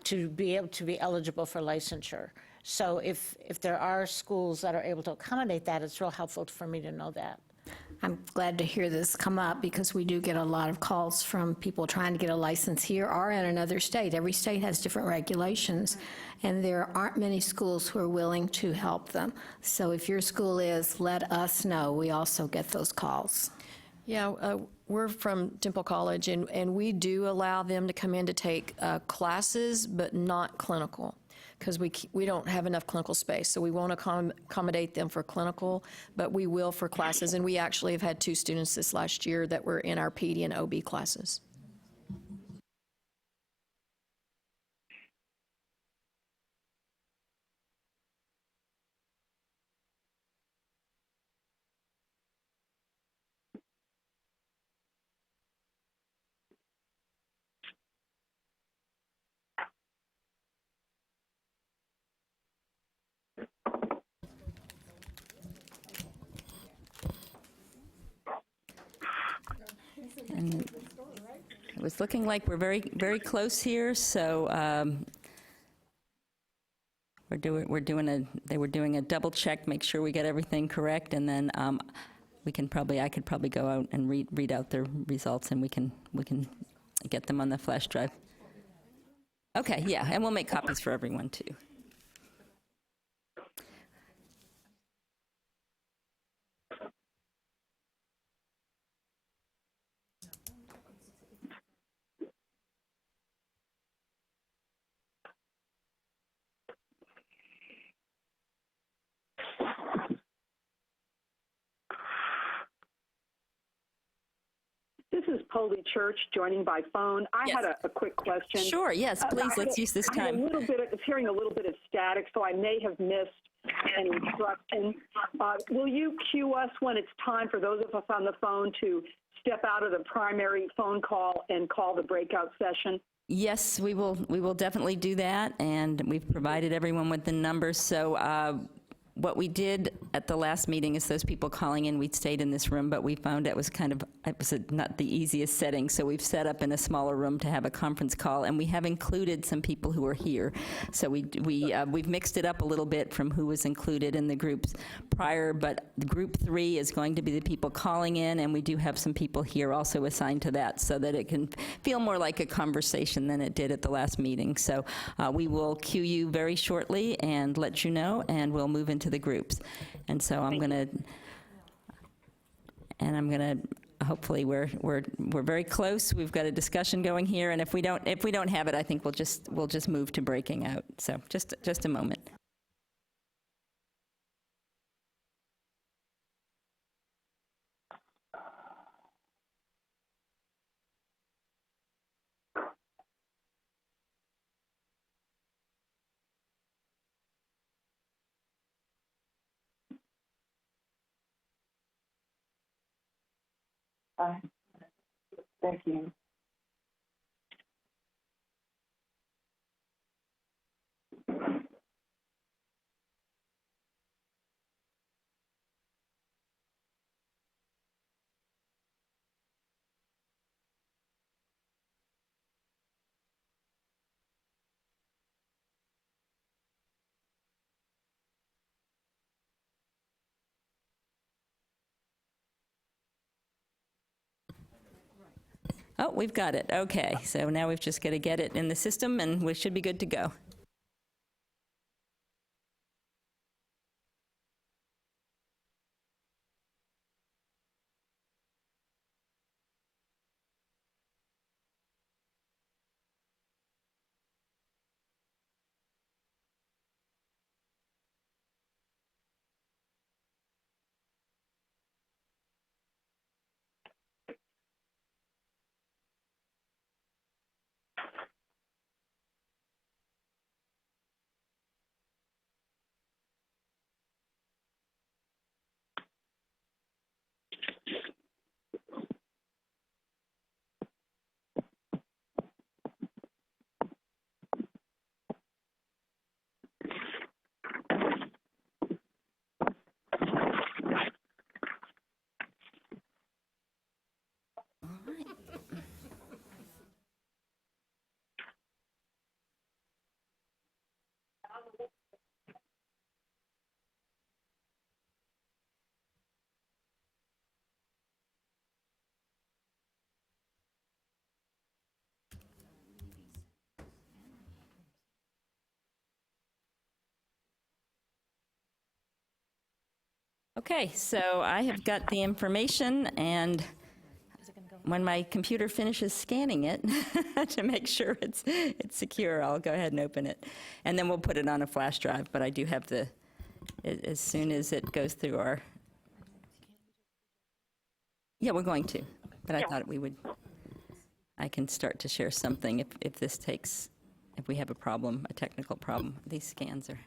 to be able to be eligible for licensure. So if there are schools that are able to accommodate that, it's real helpful for me to know that. I'm glad to hear this come up, because we do get a lot of calls from people trying to get a license here or in another state. Every state has different regulations, and there aren't many schools who are willing to help them. So if your school is, let us know. We also get those calls. Yeah, we're from Temple College, and we do allow them to come in to take classes, but not clinical, because we don't have enough clinical space. So we won't accommodate them for clinical, but we will for classes. And we actually have had 2 students this last year that were in our PD and OB classes. It was looking like we're very, very close here, so they were doing a double check, make sure we get everything correct, and then I could probably go out and read out the results, and we can get them on the flash drive. Okay, yeah, and we'll make copies for everyone too. This is Polly Church joining by phone. I Yes. had a quick question. Sure, yes, please, let's use this I time. was hearing a little bit of static, so I may have missed an instruction. Will you cue us when it's time for those of us on the phone to step out of the primary phone call and call the breakout session? Yes, we will definitely do that, and we've provided everyone with the numbers. So what we did at the last meeting is those people calling in, we stayed in this room, but we found it was not the easiest setting, so we've set up in a smaller room to have a conference call, and we have included some people who are here. So we've mixed it up a little bit from who was included in the groups prior, but group 3 is going to be the people calling in, and we do have some people here also assigned to that so that it can feel more like a conversation than it did at the last meeting. So we will cue you very shortly and let you know, and we'll move into the groups. And so I'm going to, hopefully we're very close. We've got a discussion going here, and if we don't have it, I think we'll just move to breaking out. So just a moment. Thank you. Oh, we've got it. Okay, so now we've just got to get it in the system, and we should be good to go. Okay, so I have got the information, and when my computer finishes scanning it to make sure it's secure, I'll go ahead and open it. And then we'll put it on a flash drive, but I do have as soon as it goes through our... Yeah, we're going to, but I thought I can start to share something if we have a problem, a technical problem. These scans are...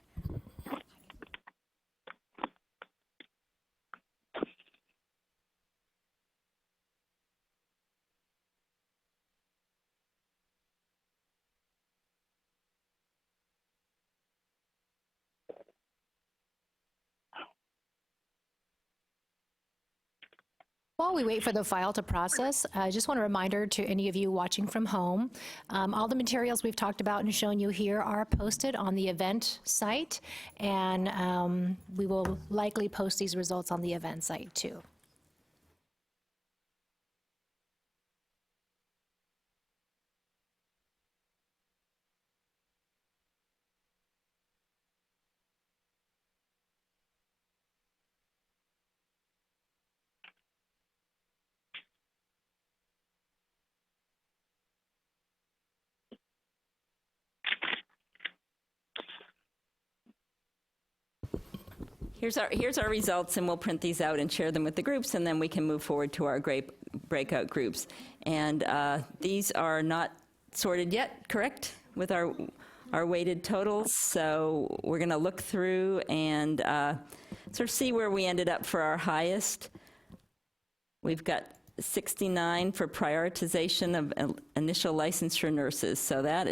while we wait for the file to process, I just want a reminder to any of you watching from home, all the materials we've talked about and shown you here are posted on the event site, and we will likely post these results on the event site too. Here's our results, and we'll print these out and share them with the groups, and then we can move forward to our breakout groups. And these are not sorted yet, correct, with our weighted totals, so we're going to look through and sort of see where we ended up for our highest. We've got 69 for prioritization of initial licensure nurses, so that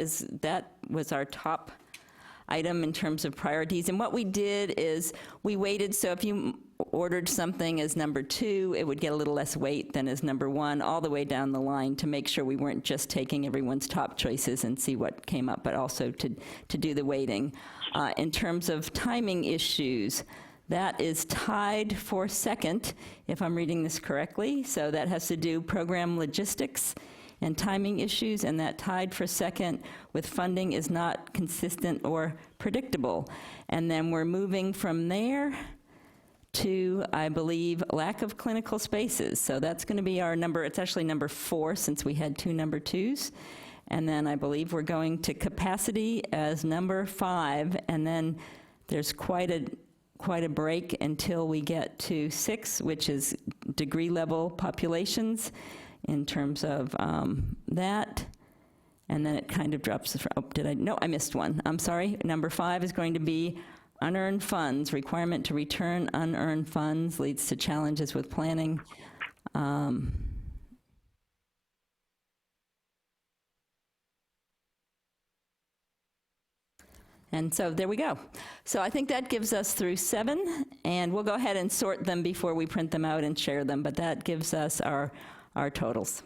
was our top item in terms of priorities. And what we did is we weighted, so if you ordered something as number 2, it would get a little less weight than as number 1, all the way down the line, to make sure we weren't just taking everyone's top choices and see what came up, but also to do the weighting. In terms of timing issues, that is tied for second, if I'm reading this correctly. So that has to do program logistics and timing issues, and that tied for second with funding is not consistent or predictable. And then we're moving from there to, I believe, lack of clinical spaces. So that's going to be our number. It's actually number 4, since we had 2 number 2s. And then I believe we're going to capacity as number 5, and then there's quite a break until we get to 6, which is degree level populations, in terms of that. And then it kind of drops, I missed one. I'm sorry. Number 5 is going to be unearned funds. Requirement to return unearned funds leads to challenges with planning. And so there we go. So I think that gives us through 7, and we'll go ahead and sort them before we print them out and share them, but that gives us our totals.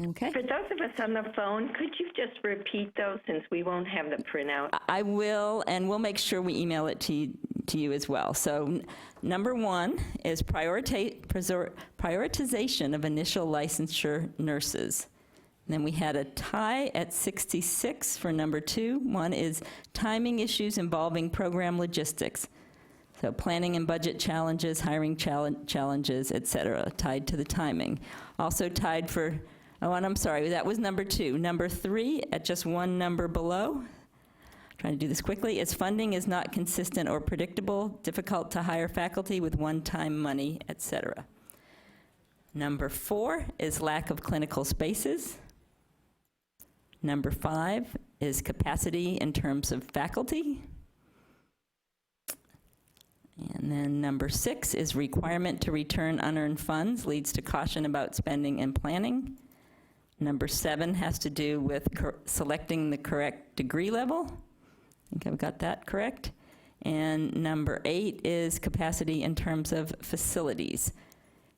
Okay. For those of us on the phone, could you just repeat those, since we won't have the printout? I will, and we'll make sure we email it to you as well. So number 1 is prioritization of initial licensure nurses. And then we had a tie at 66 for number 2. 1 is timing issues involving program logistics. So planning and budget challenges, hiring challenges, et cetera, tied to the timing. Also tied for, and I'm sorry, that was number 2. Number 3, at just 1 number below, trying to do this quickly, is funding is not consistent or predictable, difficult to hire faculty with one-time money, et cetera. Number 4 is lack of clinical spaces. Number 5 is capacity in terms of faculty. And then number 6 is requirement to return unearned funds leads to caution about spending and planning. Number 7 has to do with selecting the correct degree level. I think I've got that correct. And number 8 is capacity in terms of facilities.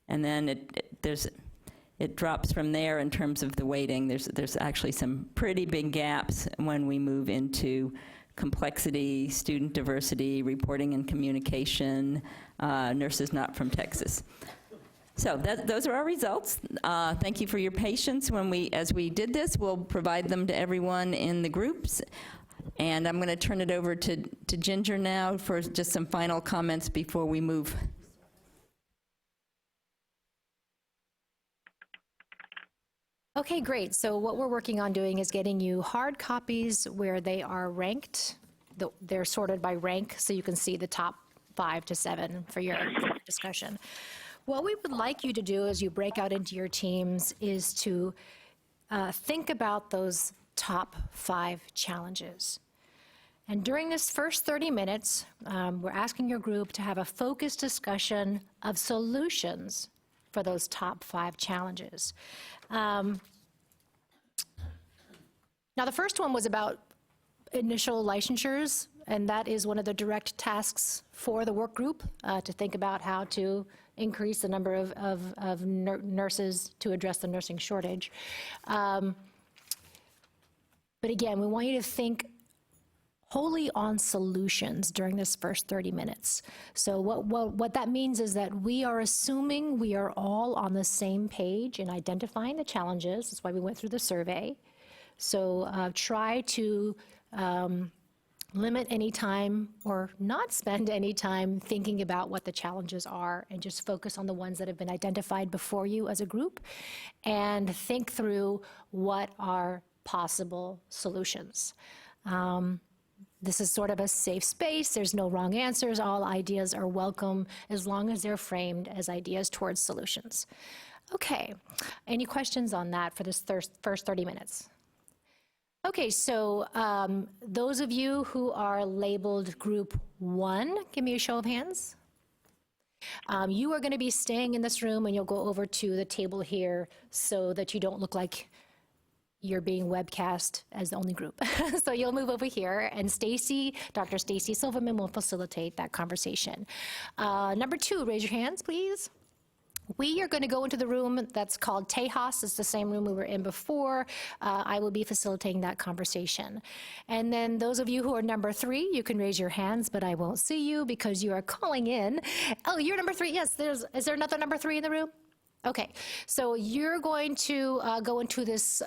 And then it drops from there in terms of the weighting. There's actually some pretty big gaps when we move into complexity, student diversity, reporting and communication, nurses not from Texas. So those are our results. Thank you for your patience. As we did this, we'll provide them to everyone in the groups. And I'm going to turn it over to Ginger now for just some final comments before we move. Okay, great. So what we're working on doing is getting you hard copies where they are ranked. They're sorted by rank, so you can see the top 5 to 7 for your discussion. What we would like you to do as you break out into your teams is to think about those top 5 challenges. And during this first 30 minutes, we're asking your group to have a focused discussion of solutions for those top 5 challenges. Now, the first one was about initial licensures and that is one of the direct tasks for the work group, to think about how to increase the number of nurses to address the nursing shortage. But again, we want you to think wholly on solutions during this first 30 minutes. So what that means is that we are assuming we are all on the same page in identifying the challenges. That's why we went through the survey. So try to limit any time or not spend any time thinking about what the challenges are, and just focus on the ones that have been identified before you as a group, and think through what are possible solutions. This is sort of a safe space. There's no wrong answers. All ideas are welcome as long as they're framed as ideas towards solutions. Okay, any questions on that for this first 30 minutes? Okay, so those of you who are labeled Group 1, give me a show of hands. You are going to be staying in this room, and you'll go over to the table here so that you don't look like you're being webcast as the only group. So you'll move over here, and Dr. Stacy Silverman will facilitate that conversation. Number 2, raise your hands, please. We are going to go into the room that's called Tejas. It's the same room we were in before. I will be facilitating that conversation. And then those of you who are number 3, you can raise your hands, but I won't see you because you are calling in. Oh, you're number 3. Yes, is there another number 3 in the room? Okay, so you're going to go into this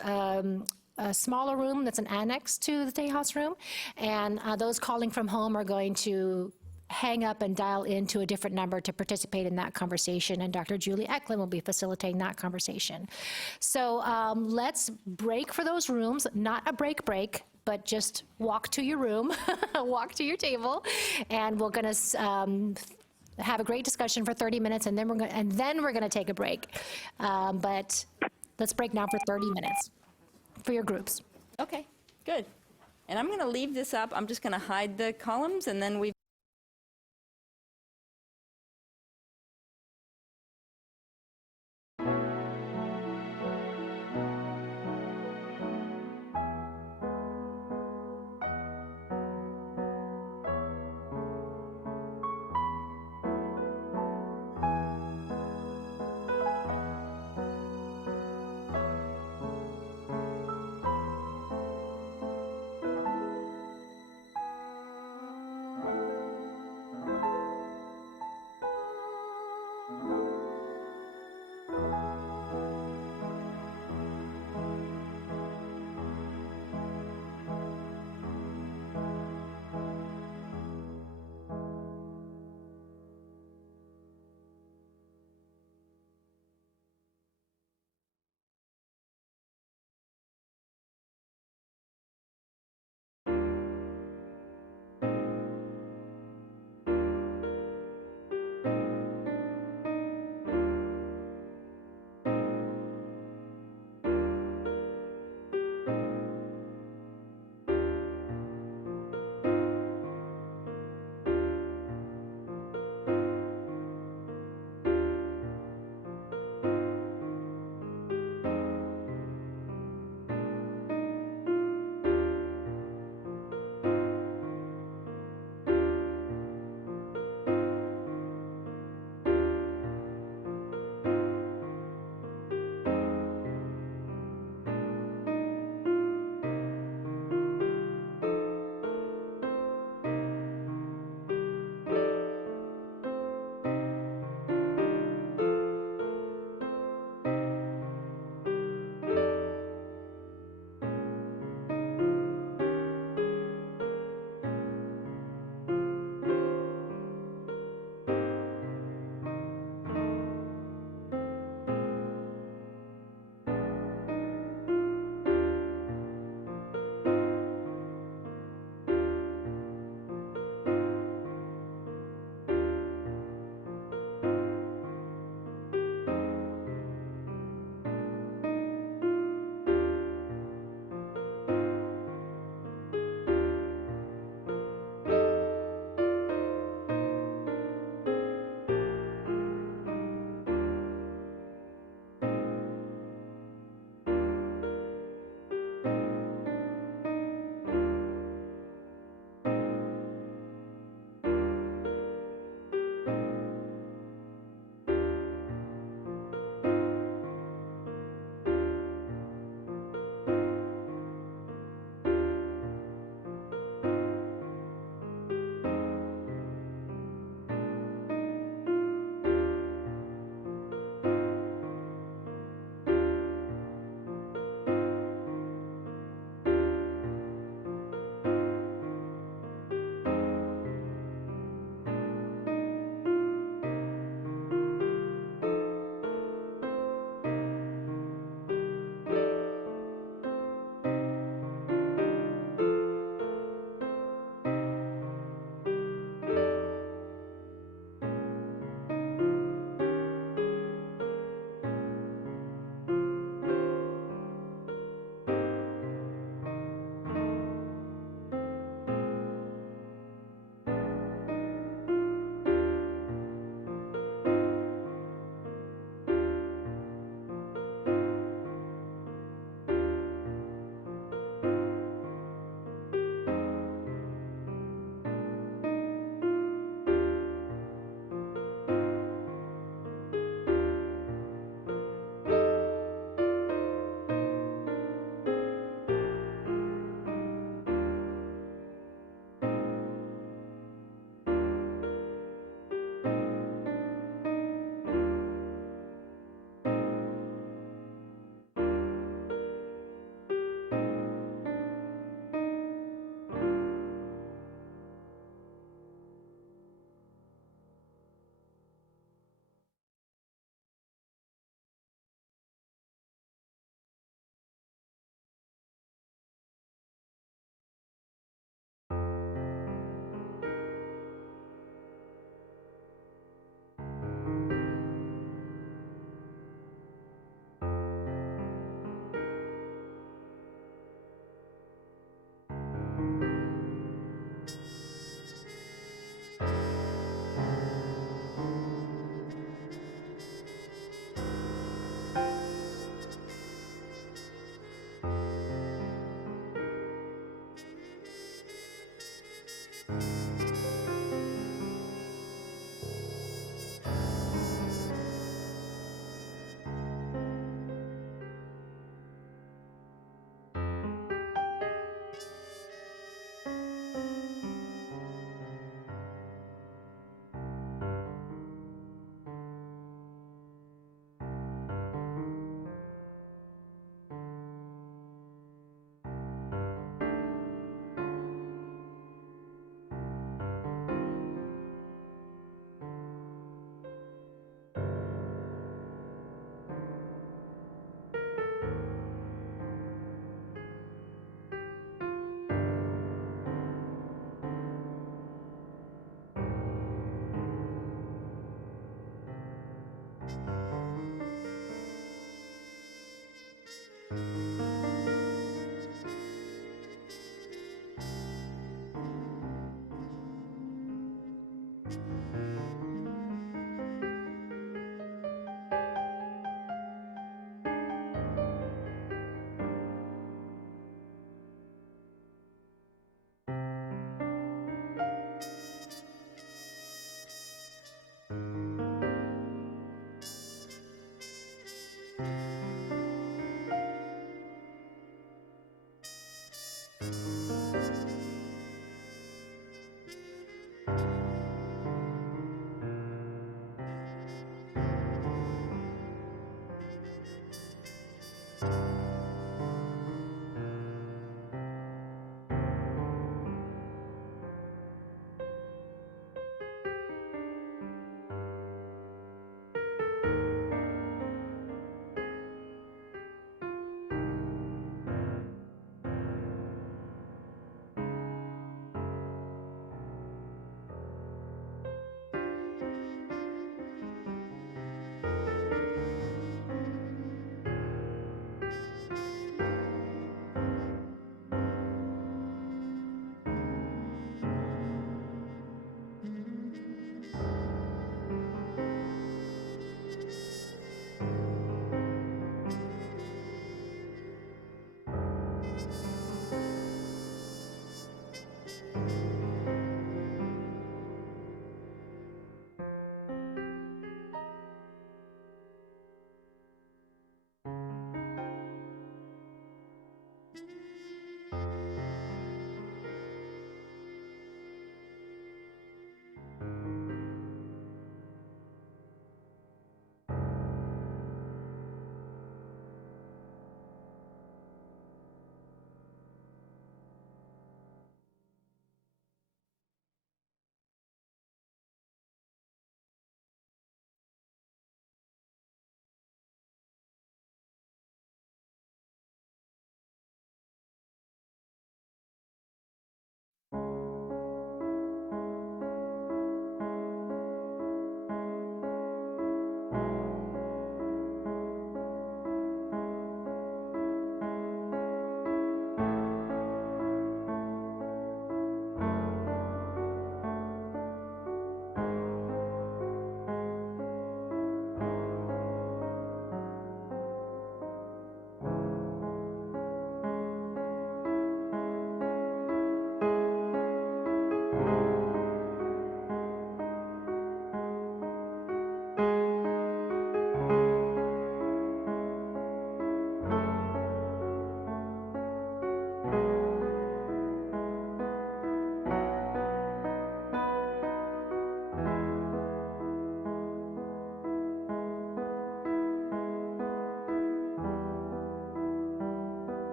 smaller room that's an annex to the Tejas room, and those calling from home are going to hang up and dial into a different number to participate in that conversation, and Dr. Julie Eklund will be facilitating that conversation. So let's break for those rooms, not a break, but just walk to your room, walk to your table, and we're going to have a great discussion for 30 minutes, and then we're going to take a break. But let's break now for 30 minutes for your groups. Okay, good. And I'm going to leave this up. I'm just going to hide the columns, and then we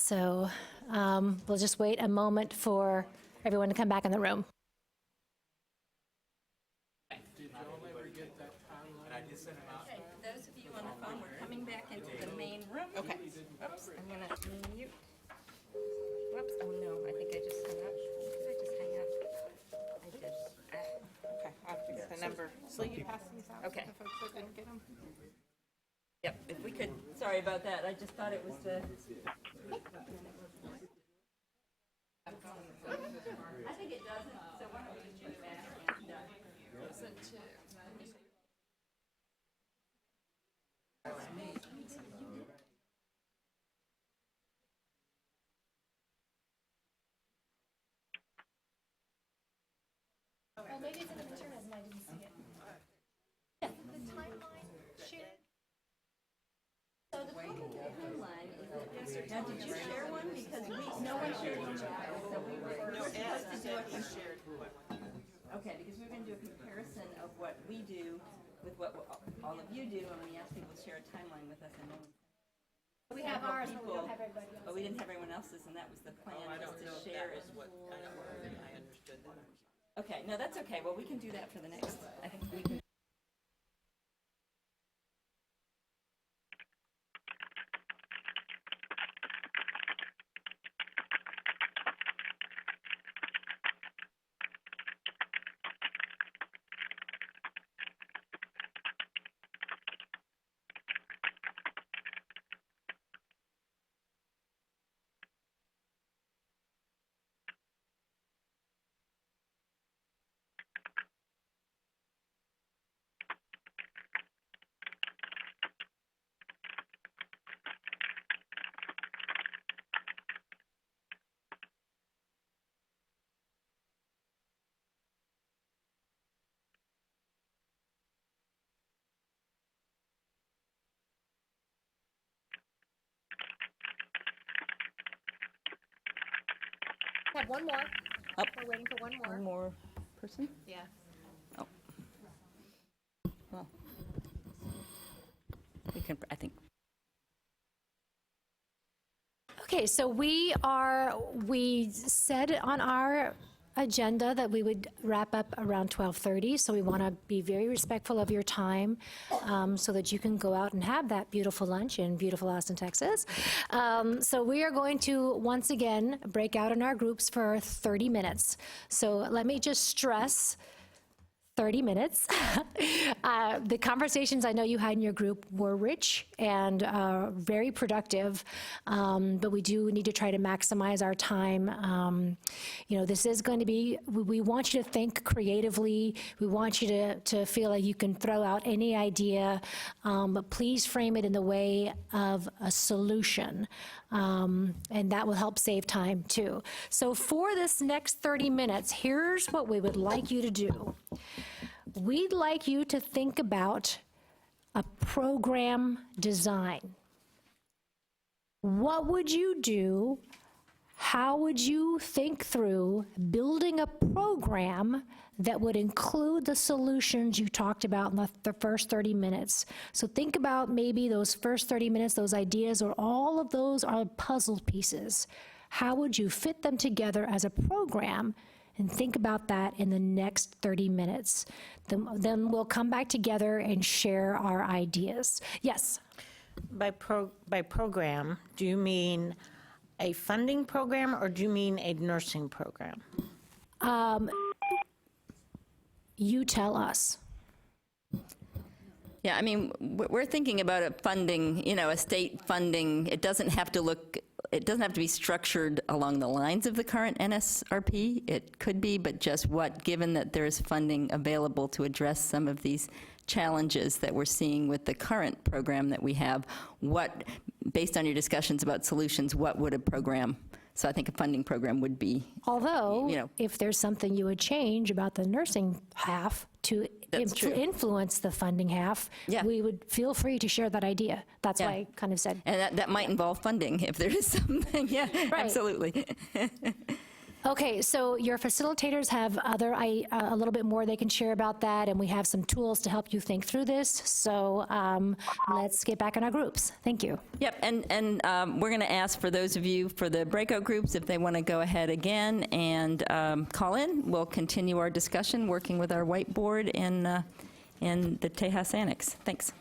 So we'll just wait a moment for everyone to come back in the room. Those of you on the phone, we're coming back into the main room. Okay. Oops, I'm gonna mute. Whoops, oh no, I think I just hung up. Did I just hang up? I did. Okay, I'll fix the number. So you pass these out Okay. to folks that didn't get them? Yep, if we could, sorry about that, I just thought it was the. I think it doesn't, so why don't we just back and, Now, did you share one? Because no one shared one. So we were supposed to do okay, because we were going to do a comparison of what we do with what all of you do, and we asked people to share a timeline with us, and no one. We have ours, but we don't have everybody else. But we didn't have everyone else's, and that was the plan, was to share it. Okay, no, that's okay. Well, we can do that for the next, I think we can. Have one more. Up. We're waiting for one more. One more person? Yeah. Oh. Well, we can, I think. Okay, so we said on our agenda that we would wrap up around 12:30, so we want to be very respectful of your time so that you can go out and have that beautiful lunch in beautiful Austin, Texas. So we are going to, once again, break out in our groups for 30 minutes. So let me just stress 30 minutes. The conversations I know you had in your group were rich and very productive, but we do need to try to maximize our time. This is going to be, we want you to think creatively. We want you to feel like you can throw out any idea, but please frame it in the way of a solution. And that will help save time too. So for this next 30 minutes, here's what we would like you to do. We'd like you to think about a program design. What would you do? How would you think through building a program that would include the solutions you talked about in the first 30 minutes? So think about maybe those first 30 minutes, those ideas, or all of those are puzzle pieces. How would you fit them together as a program? And think about that in the next 30 minutes. Then we'll come back together and share our ideas. Yes? By program, do you mean a funding program or do you mean a nursing program? You tell us. Yeah, I mean, we're thinking about a funding, a state funding. It doesn't have to be structured along the lines of the current NSRP. It could be, but just given that there's funding available to address some of these challenges that we're seeing with the current program that we have, based on your discussions about solutions, what would a program, so I think a funding program would be. Although, if there's something you would change about the nursing half to influence the funding half, we would feel free to share that idea. That's why I kind of said. And that might involve funding if there is something. Yeah, Right. Absolutely. Okay, so your facilitators have a little bit more they can share about that, and we have some tools to help you think through this. So let's get back in our groups. Thank you. Yep, and we're going to ask for those of you for the breakout groups, if they want to go ahead again and call in. We'll continue our discussion, working with our whiteboard in the Tejas Annex. Thanks.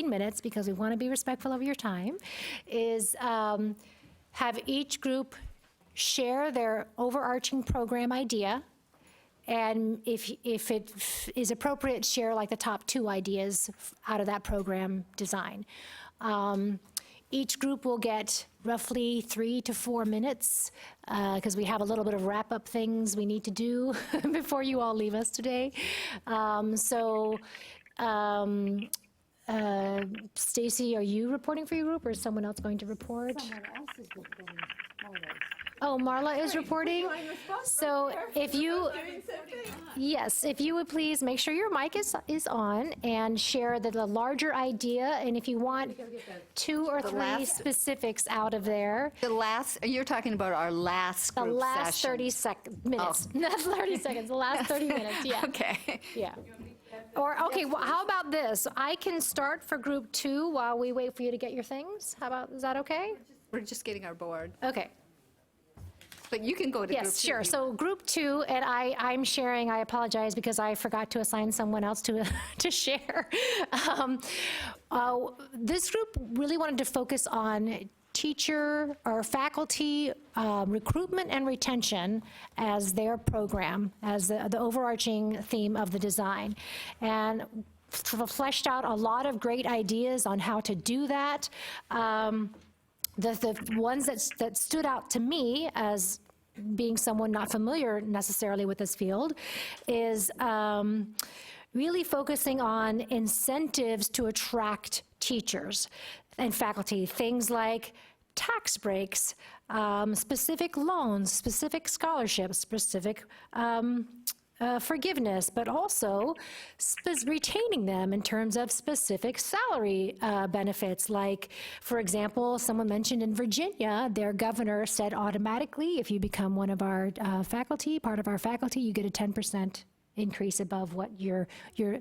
15 minutes, because we want to be respectful of your time, is have each group share their overarching program idea, and if it is appropriate, share like the top 2 ideas out of that program design. Each group will get roughly 3 to 4 minutes, because we have a little bit of wrap-up things we need to do before you all leave us today. Stacy, are you reporting for your group, or is someone else going to report? Someone else is reporting. Oh, Marla is reporting? So if you, yes, if you would please make sure your mic is on and share the larger idea, and if you want 2 or 3 specifics out of there. You're talking about our last The group last session. 30 minutes, not 30 seconds, the last 30 minutes, yeah. Okay. Yeah. Or, okay, well, how about this? I can start for group 2 while we wait for you to get your things. How about, is that okay? We're just getting our board. Okay. But you can go to group 2. Yes, sure. So group 2, and I'm sharing, I apologize because I forgot to assign someone else to share. This group really wanted to focus on teacher or faculty recruitment and retention as their program, as the overarching theme of the design. And fleshed out a lot of great ideas on how to do that. The ones that stood out to me as being someone not familiar necessarily with this field is really focusing on incentives to attract teachers and faculty. Things like tax breaks, specific loans, specific scholarships, specific forgiveness, but also retaining them in terms of specific salary benefits. Like, for example, someone mentioned in Virginia, their governor said automatically, if you become one of our faculty, part of our faculty, you get a 10% increase above what your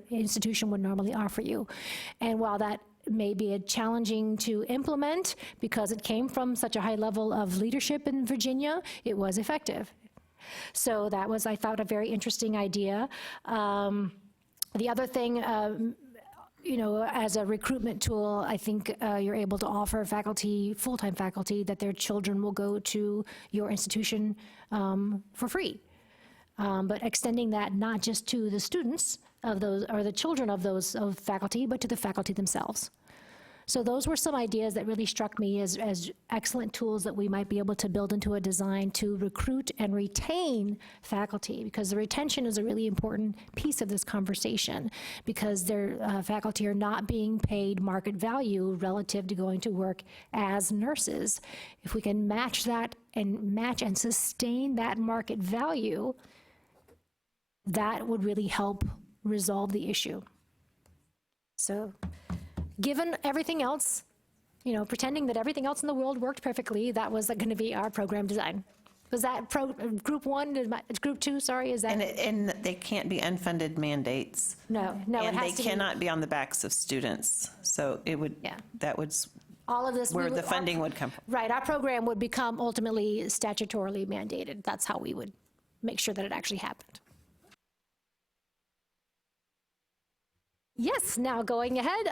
institution would normally offer you. And while that may be challenging to implement because it came from such a high level of leadership in Virginia, it was effective. So that was, I thought, a very interesting idea. The other thing, as a recruitment tool, I think you're able to offer faculty, full-time faculty, that their children will go to your institution for free. But extending that not just to the students of those, or the children of those of faculty, but to the faculty themselves. So those were some ideas that really struck me as excellent tools that we might be able to build into a design to recruit and retain faculty, because the retention is a really important piece of this conversation, because their faculty are not being paid market value relative to going to work as nurses. If we can match that and sustain that market value, that would really help resolve the issue. So, given everything else, pretending that everything else in the world worked perfectly, that was going to be our program design. Was that group 1, group 2, sorry, is that? And they can't be unfunded mandates. No, it has to be. And they cannot be on the backs of students. So it would, that would, all of this, where the funding would come from. Right, our program would become ultimately statutorily mandated. That's how we would make sure that it actually happened. Yes, now going ahead,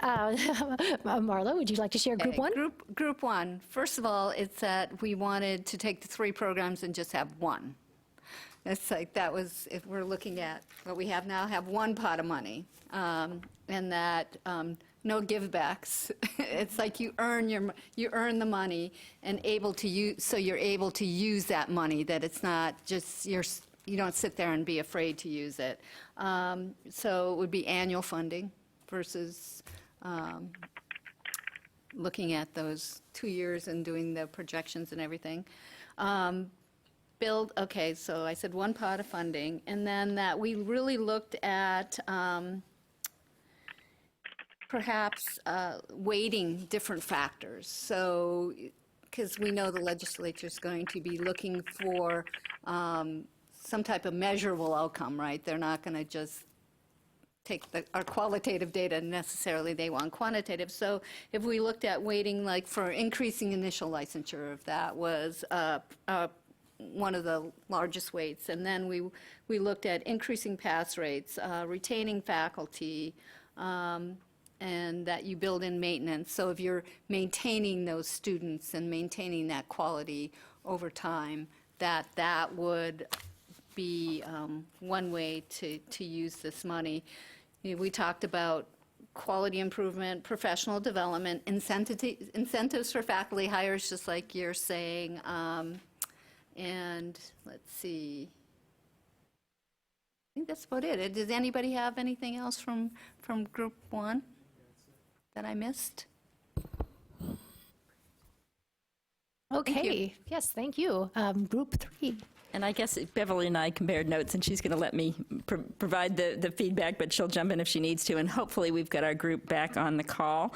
Marla, would you like to share group 1? Group 1. First of all, it's that we wanted to take the 3 programs and just have one. It's like that was, if we're looking at what we have now, have one pot of money, and that no givebacks. It's like you earn the money and able to use, so you're able to use that money. That it's not just you don't sit there and be afraid to use it. So it would be annual funding versus looking at those 2 years and doing the projections and everything. Okay, so I said one pot of funding, and then that we really looked at perhaps weighting different factors. So, because we know the legislature is going to be looking for some type of measurable outcome, right? They're not going to just take our qualitative data necessarily, they want quantitative. So if we looked at weighting, like for increasing initial licensure, if that was one of the largest weights, and then we looked at increasing pass rates, retaining faculty, and that you build in maintenance. So if you're maintaining those students and maintaining that quality over time, that would be one way to use this money. You know, we talked about quality improvement, professional development, incentives for faculty hires, just like you're saying. And let's see. I think that's about it. Does anybody have anything else from Group 1 that I missed? Okay, yes, thank you. Group 3. And I guess Beverly and I compared notes, and she's going to let me provide the feedback, but she'll jump in if she needs to. And hopefully we've got our group back on the call.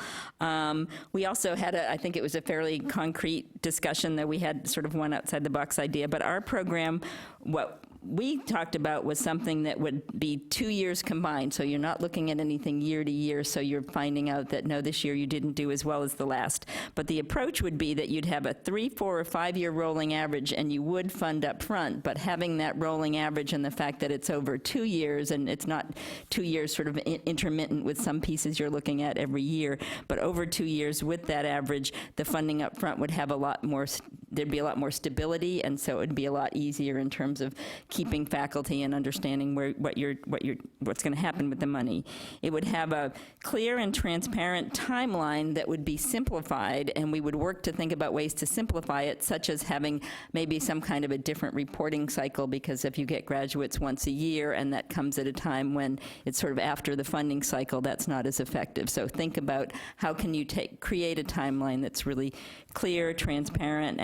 We also had, I think it was a fairly concrete discussion, that we had sort of one outside the box idea. But our program, what we talked about was something that would be 2 years combined. So you're not looking at anything year to year. So you're finding out that, no, this year you didn't do as well as the last. But the approach would be that you'd have a 3, 4, or 5 year rolling average, and you would fund up front. But having that rolling average and the fact that it's over 2 years, and it's not 2 years sort of intermittent with some pieces you're looking at every year, but over 2 years with that average, the funding up front would have a lot more, there'd be a lot more stability, and so it would be a lot easier in terms of keeping faculty and understanding what's going to happen with the money. It would have a clear and transparent timeline that would be simplified, and we would work to think about ways to simplify it, such as having maybe some kind of a different reporting cycle, because if you get graduates once a year and that comes at a time when it's sort of after the funding cycle, that's not as effective. So think about how can you create a timeline that's really clear, transparent,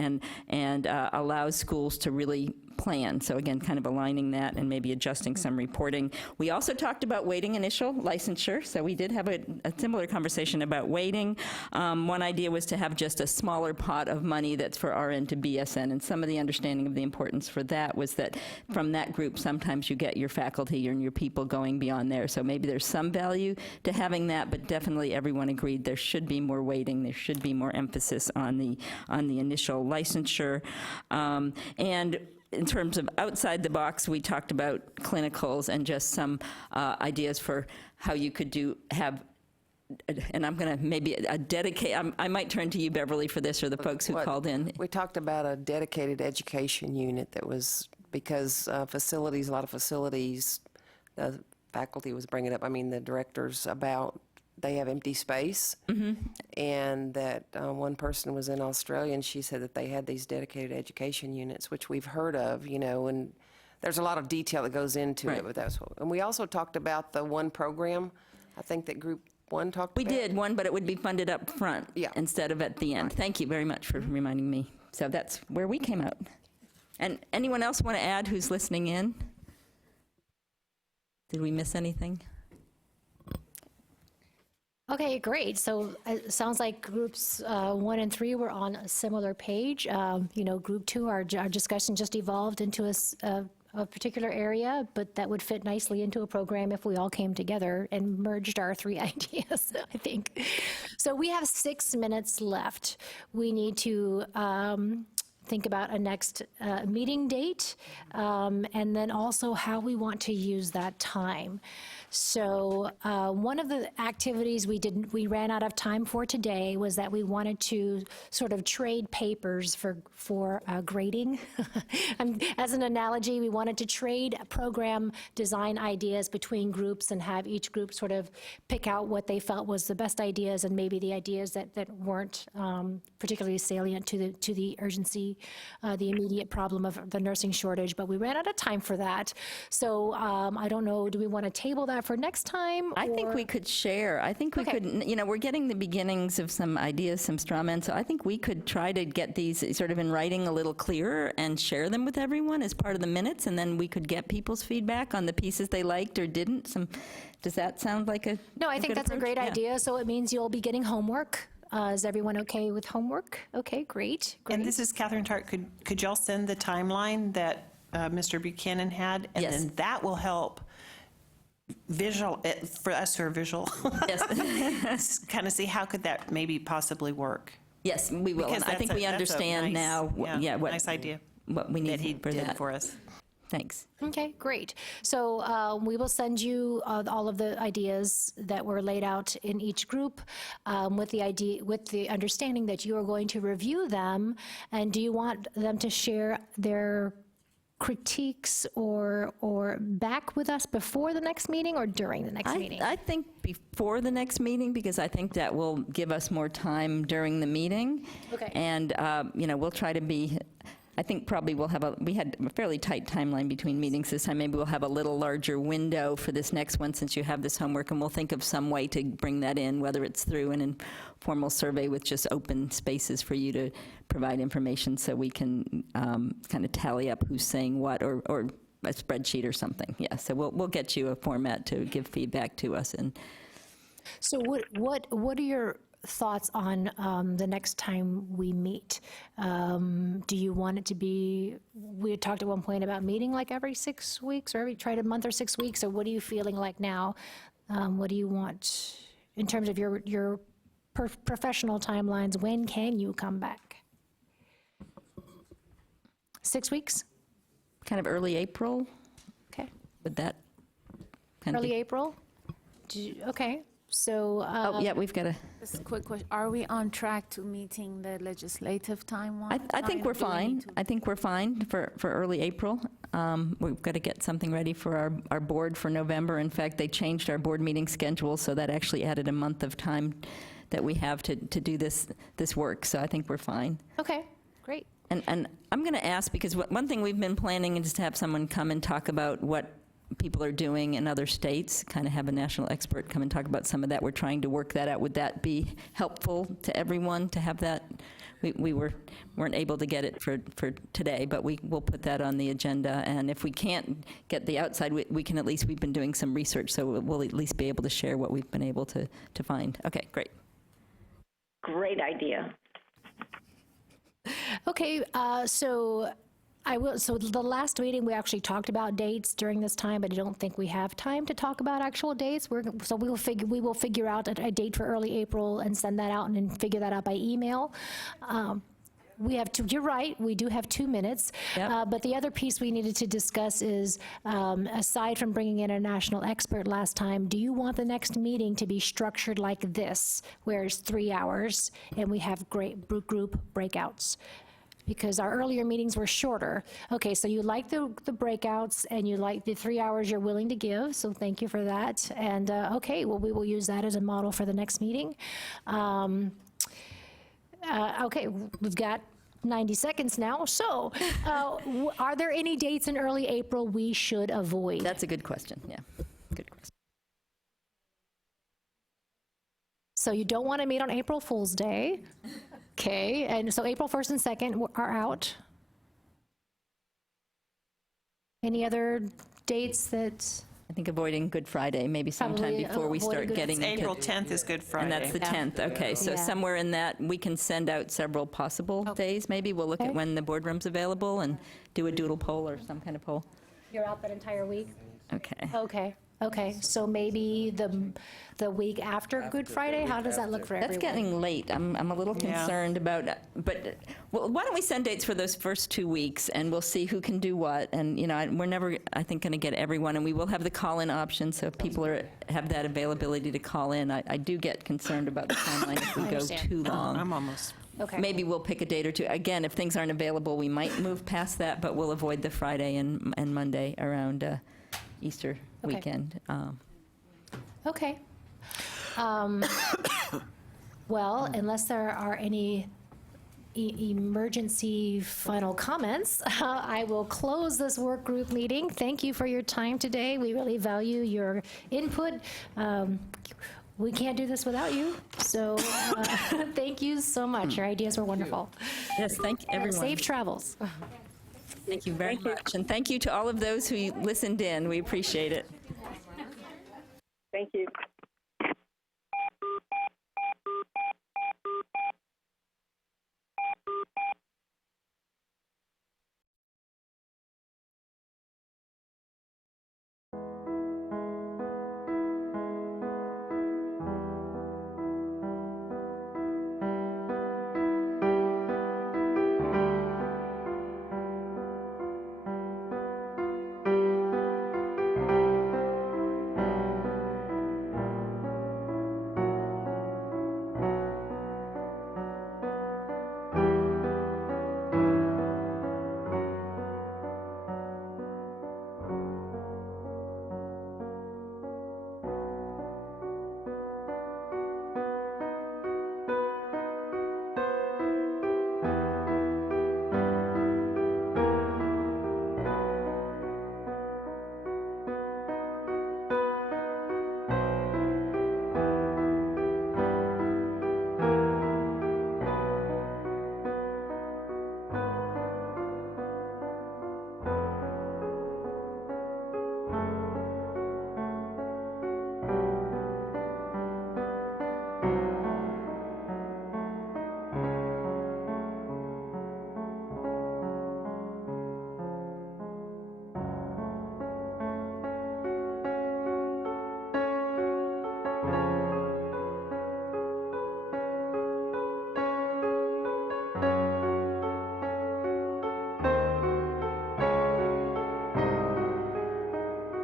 and allows schools to really plan. So again, kind of aligning that and maybe adjusting some reporting. We also talked about weighting initial licensure. So we did have a similar conversation about weighting. One idea was to have just a smaller pot of money that's for RN to BSN. And some of the understanding of the importance for that was that from that group, sometimes you get your faculty and your people going beyond there. So maybe there's some value to having that, but definitely everyone agreed there should be more weighting. There should be more emphasis on the initial licensure. And in terms of outside the box, we talked about clinicals and just some ideas for how you could have, and I'm going to maybe I might turn to you, Beverly, for this, or the folks who called in. We talked about a dedicated education unit that was, because a lot of facilities, the faculty was bringing up, the directors, about they have empty space, and that one person was in Australia, and she said that they had these dedicated education units, which we've heard of, and there's a lot of detail that goes into it. But and we also talked about the one program, I think that Group 1 talked about. We did one, but it would be funded up front instead of at the end. Thank you very much for reminding me. So that's where we came out. And anyone else want to add who's listening in? Did we miss anything? Okay, great. So it sounds like groups 1 and 3 were on a similar page. Group 2, our discussion just evolved into a particular area, but that would fit nicely into a program if we all came together and merged our 3 ideas, I think. So we have 6 minutes left. We need to think about a next meeting date, and then also how we want to use that time. So one of the activities we ran out of time for today was that we wanted to sort of trade papers for grading. As an analogy, we wanted to trade program design ideas between groups and have each group sort of pick out what they felt was the best ideas, and maybe the ideas that weren't particularly salient to the urgency, the immediate problem of the nursing shortage. But we ran out of time for that. So I don't know, do we want to table that for next time? I think we could share. I think we could, we're getting the beginnings of some ideas, some straw men, so I think we could try to get these sort of in writing a little clearer and share them with everyone as part of the minutes, and then we could get people's feedback on the pieces they liked or didn't. Does that sound like a No, I think that's approach? a great idea. So it means you'll be getting homework. Is everyone okay with homework? Okay, great. And this is Catherine Tart. Could y'all send the timeline that Mr. Buchanan had? And then that will help for us who are visual. Yes. Kind of see how could that maybe possibly work. Yes, we will. Because and I think we understand nice, now. Nice idea what we need that he for did that. for us. Thanks. Okay, great. So we will send you all of the ideas that were laid out in each group with the understanding that you are going to review them. And do you want them to share their critiques or back with us before the next meeting or during the next meeting? I think before the next meeting, because I think that will give us more time during the meeting. Okay. And, we'll try to be, I think probably we had a fairly tight timeline between meetings this time. Maybe we'll have a little larger window for this next one since you have this homework, and we'll think of some way to bring that in, whether it's through an informal survey with just open spaces for you to provide information so we can kind of tally up who's saying what, or a spreadsheet or something. Yeah, so we'll get you a format to give feedback to us in. So what are your thoughts on the next time we meet? Do you want it to be, we had talked at one point about meeting like every 6 weeks or try a month or 6 weeks, or what are you feeling like now? What do you want in terms of your professional timelines? When can you come back? 6 weeks? Kind of early April? Okay. Would that kind of Early be? April? Okay, so. Oh, yeah, we've got to. Just a quick question. Are we on track to meeting the legislative timeline? I think we're fine. I think we're fine for early April. We've got to get something ready for our board for November. In fact, they changed our board meeting schedule, so that actually added a month of time that we have to do this work. So I think we're fine. Okay, great. And I'm going to ask, because one thing we've been planning is to have someone come and talk about what people are doing in other states, kind of have a national expert come and talk about some of that. We're trying to work that out. Would that be helpful to everyone to have that? We weren't able to get it for today, but we'll put that on the agenda. And if we can't get the outside, we can at least, we've been doing some research, so we'll at least be able to share what we've been able to find. Okay, great. Great idea. Okay, so the last meeting, we actually talked about dates during this time, but I don't think we have time to talk about actual dates. So we will figure out a date for early April and send that out and then figure that out by email. We have you're right, we do have 2 minutes. Yep. But the other piece we needed to discuss is, aside from bringing in a national expert last time, do you want the next meeting to be structured like this, where it's 3 hours and we have great group breakouts? Because our earlier meetings were shorter. Okay, so you like the breakouts and you like the 3 hours you're willing to give, so thank you for that. And okay, well, we will use that as a model for the next meeting. Okay, we've got 90 seconds now. So are there any dates in early April we should avoid? That's a good question, yeah. Good question. So you don't want to meet on April Fool's Day. Okay, and so April 1st and 2nd are out. Any other dates that? I think avoiding Good Friday, maybe sometime Probably before we start avoiding getting into. April 10th is Good Friday. And that's the 10th, okay. So Yeah. somewhere in that, we can send out several possible days, maybe. We'll look at Okay. when the boardroom's available and do a doodle poll or some kind of poll. You're out that entire week? Okay. Okay, so maybe the week after Good Friday? How does that look for everyone? That's getting late. I'm a little concerned about, but well, why don't we send dates for those first 2 weeks, and we'll see who can do what. And, we're never, I think, going to get everyone, and we will have the call-in option, so if people have that availability to call in. I do get concerned about the timeline if we go understand. too long. I'm almost. Okay. Maybe we'll pick a date or two. Again, if things aren't available, we might move past that, but we'll avoid the Friday and Monday around Easter Okay. weekend. Okay. Well, unless there are any emergency final comments, I will close this work group meeting. Thank you for your time today. We really value your input. We can't do this without you, so thank you so much. Your ideas were wonderful. Yes, thank everyone. Safe travels. Thank you very much. And thank you to all of those who listened in. We appreciate it. Thank you.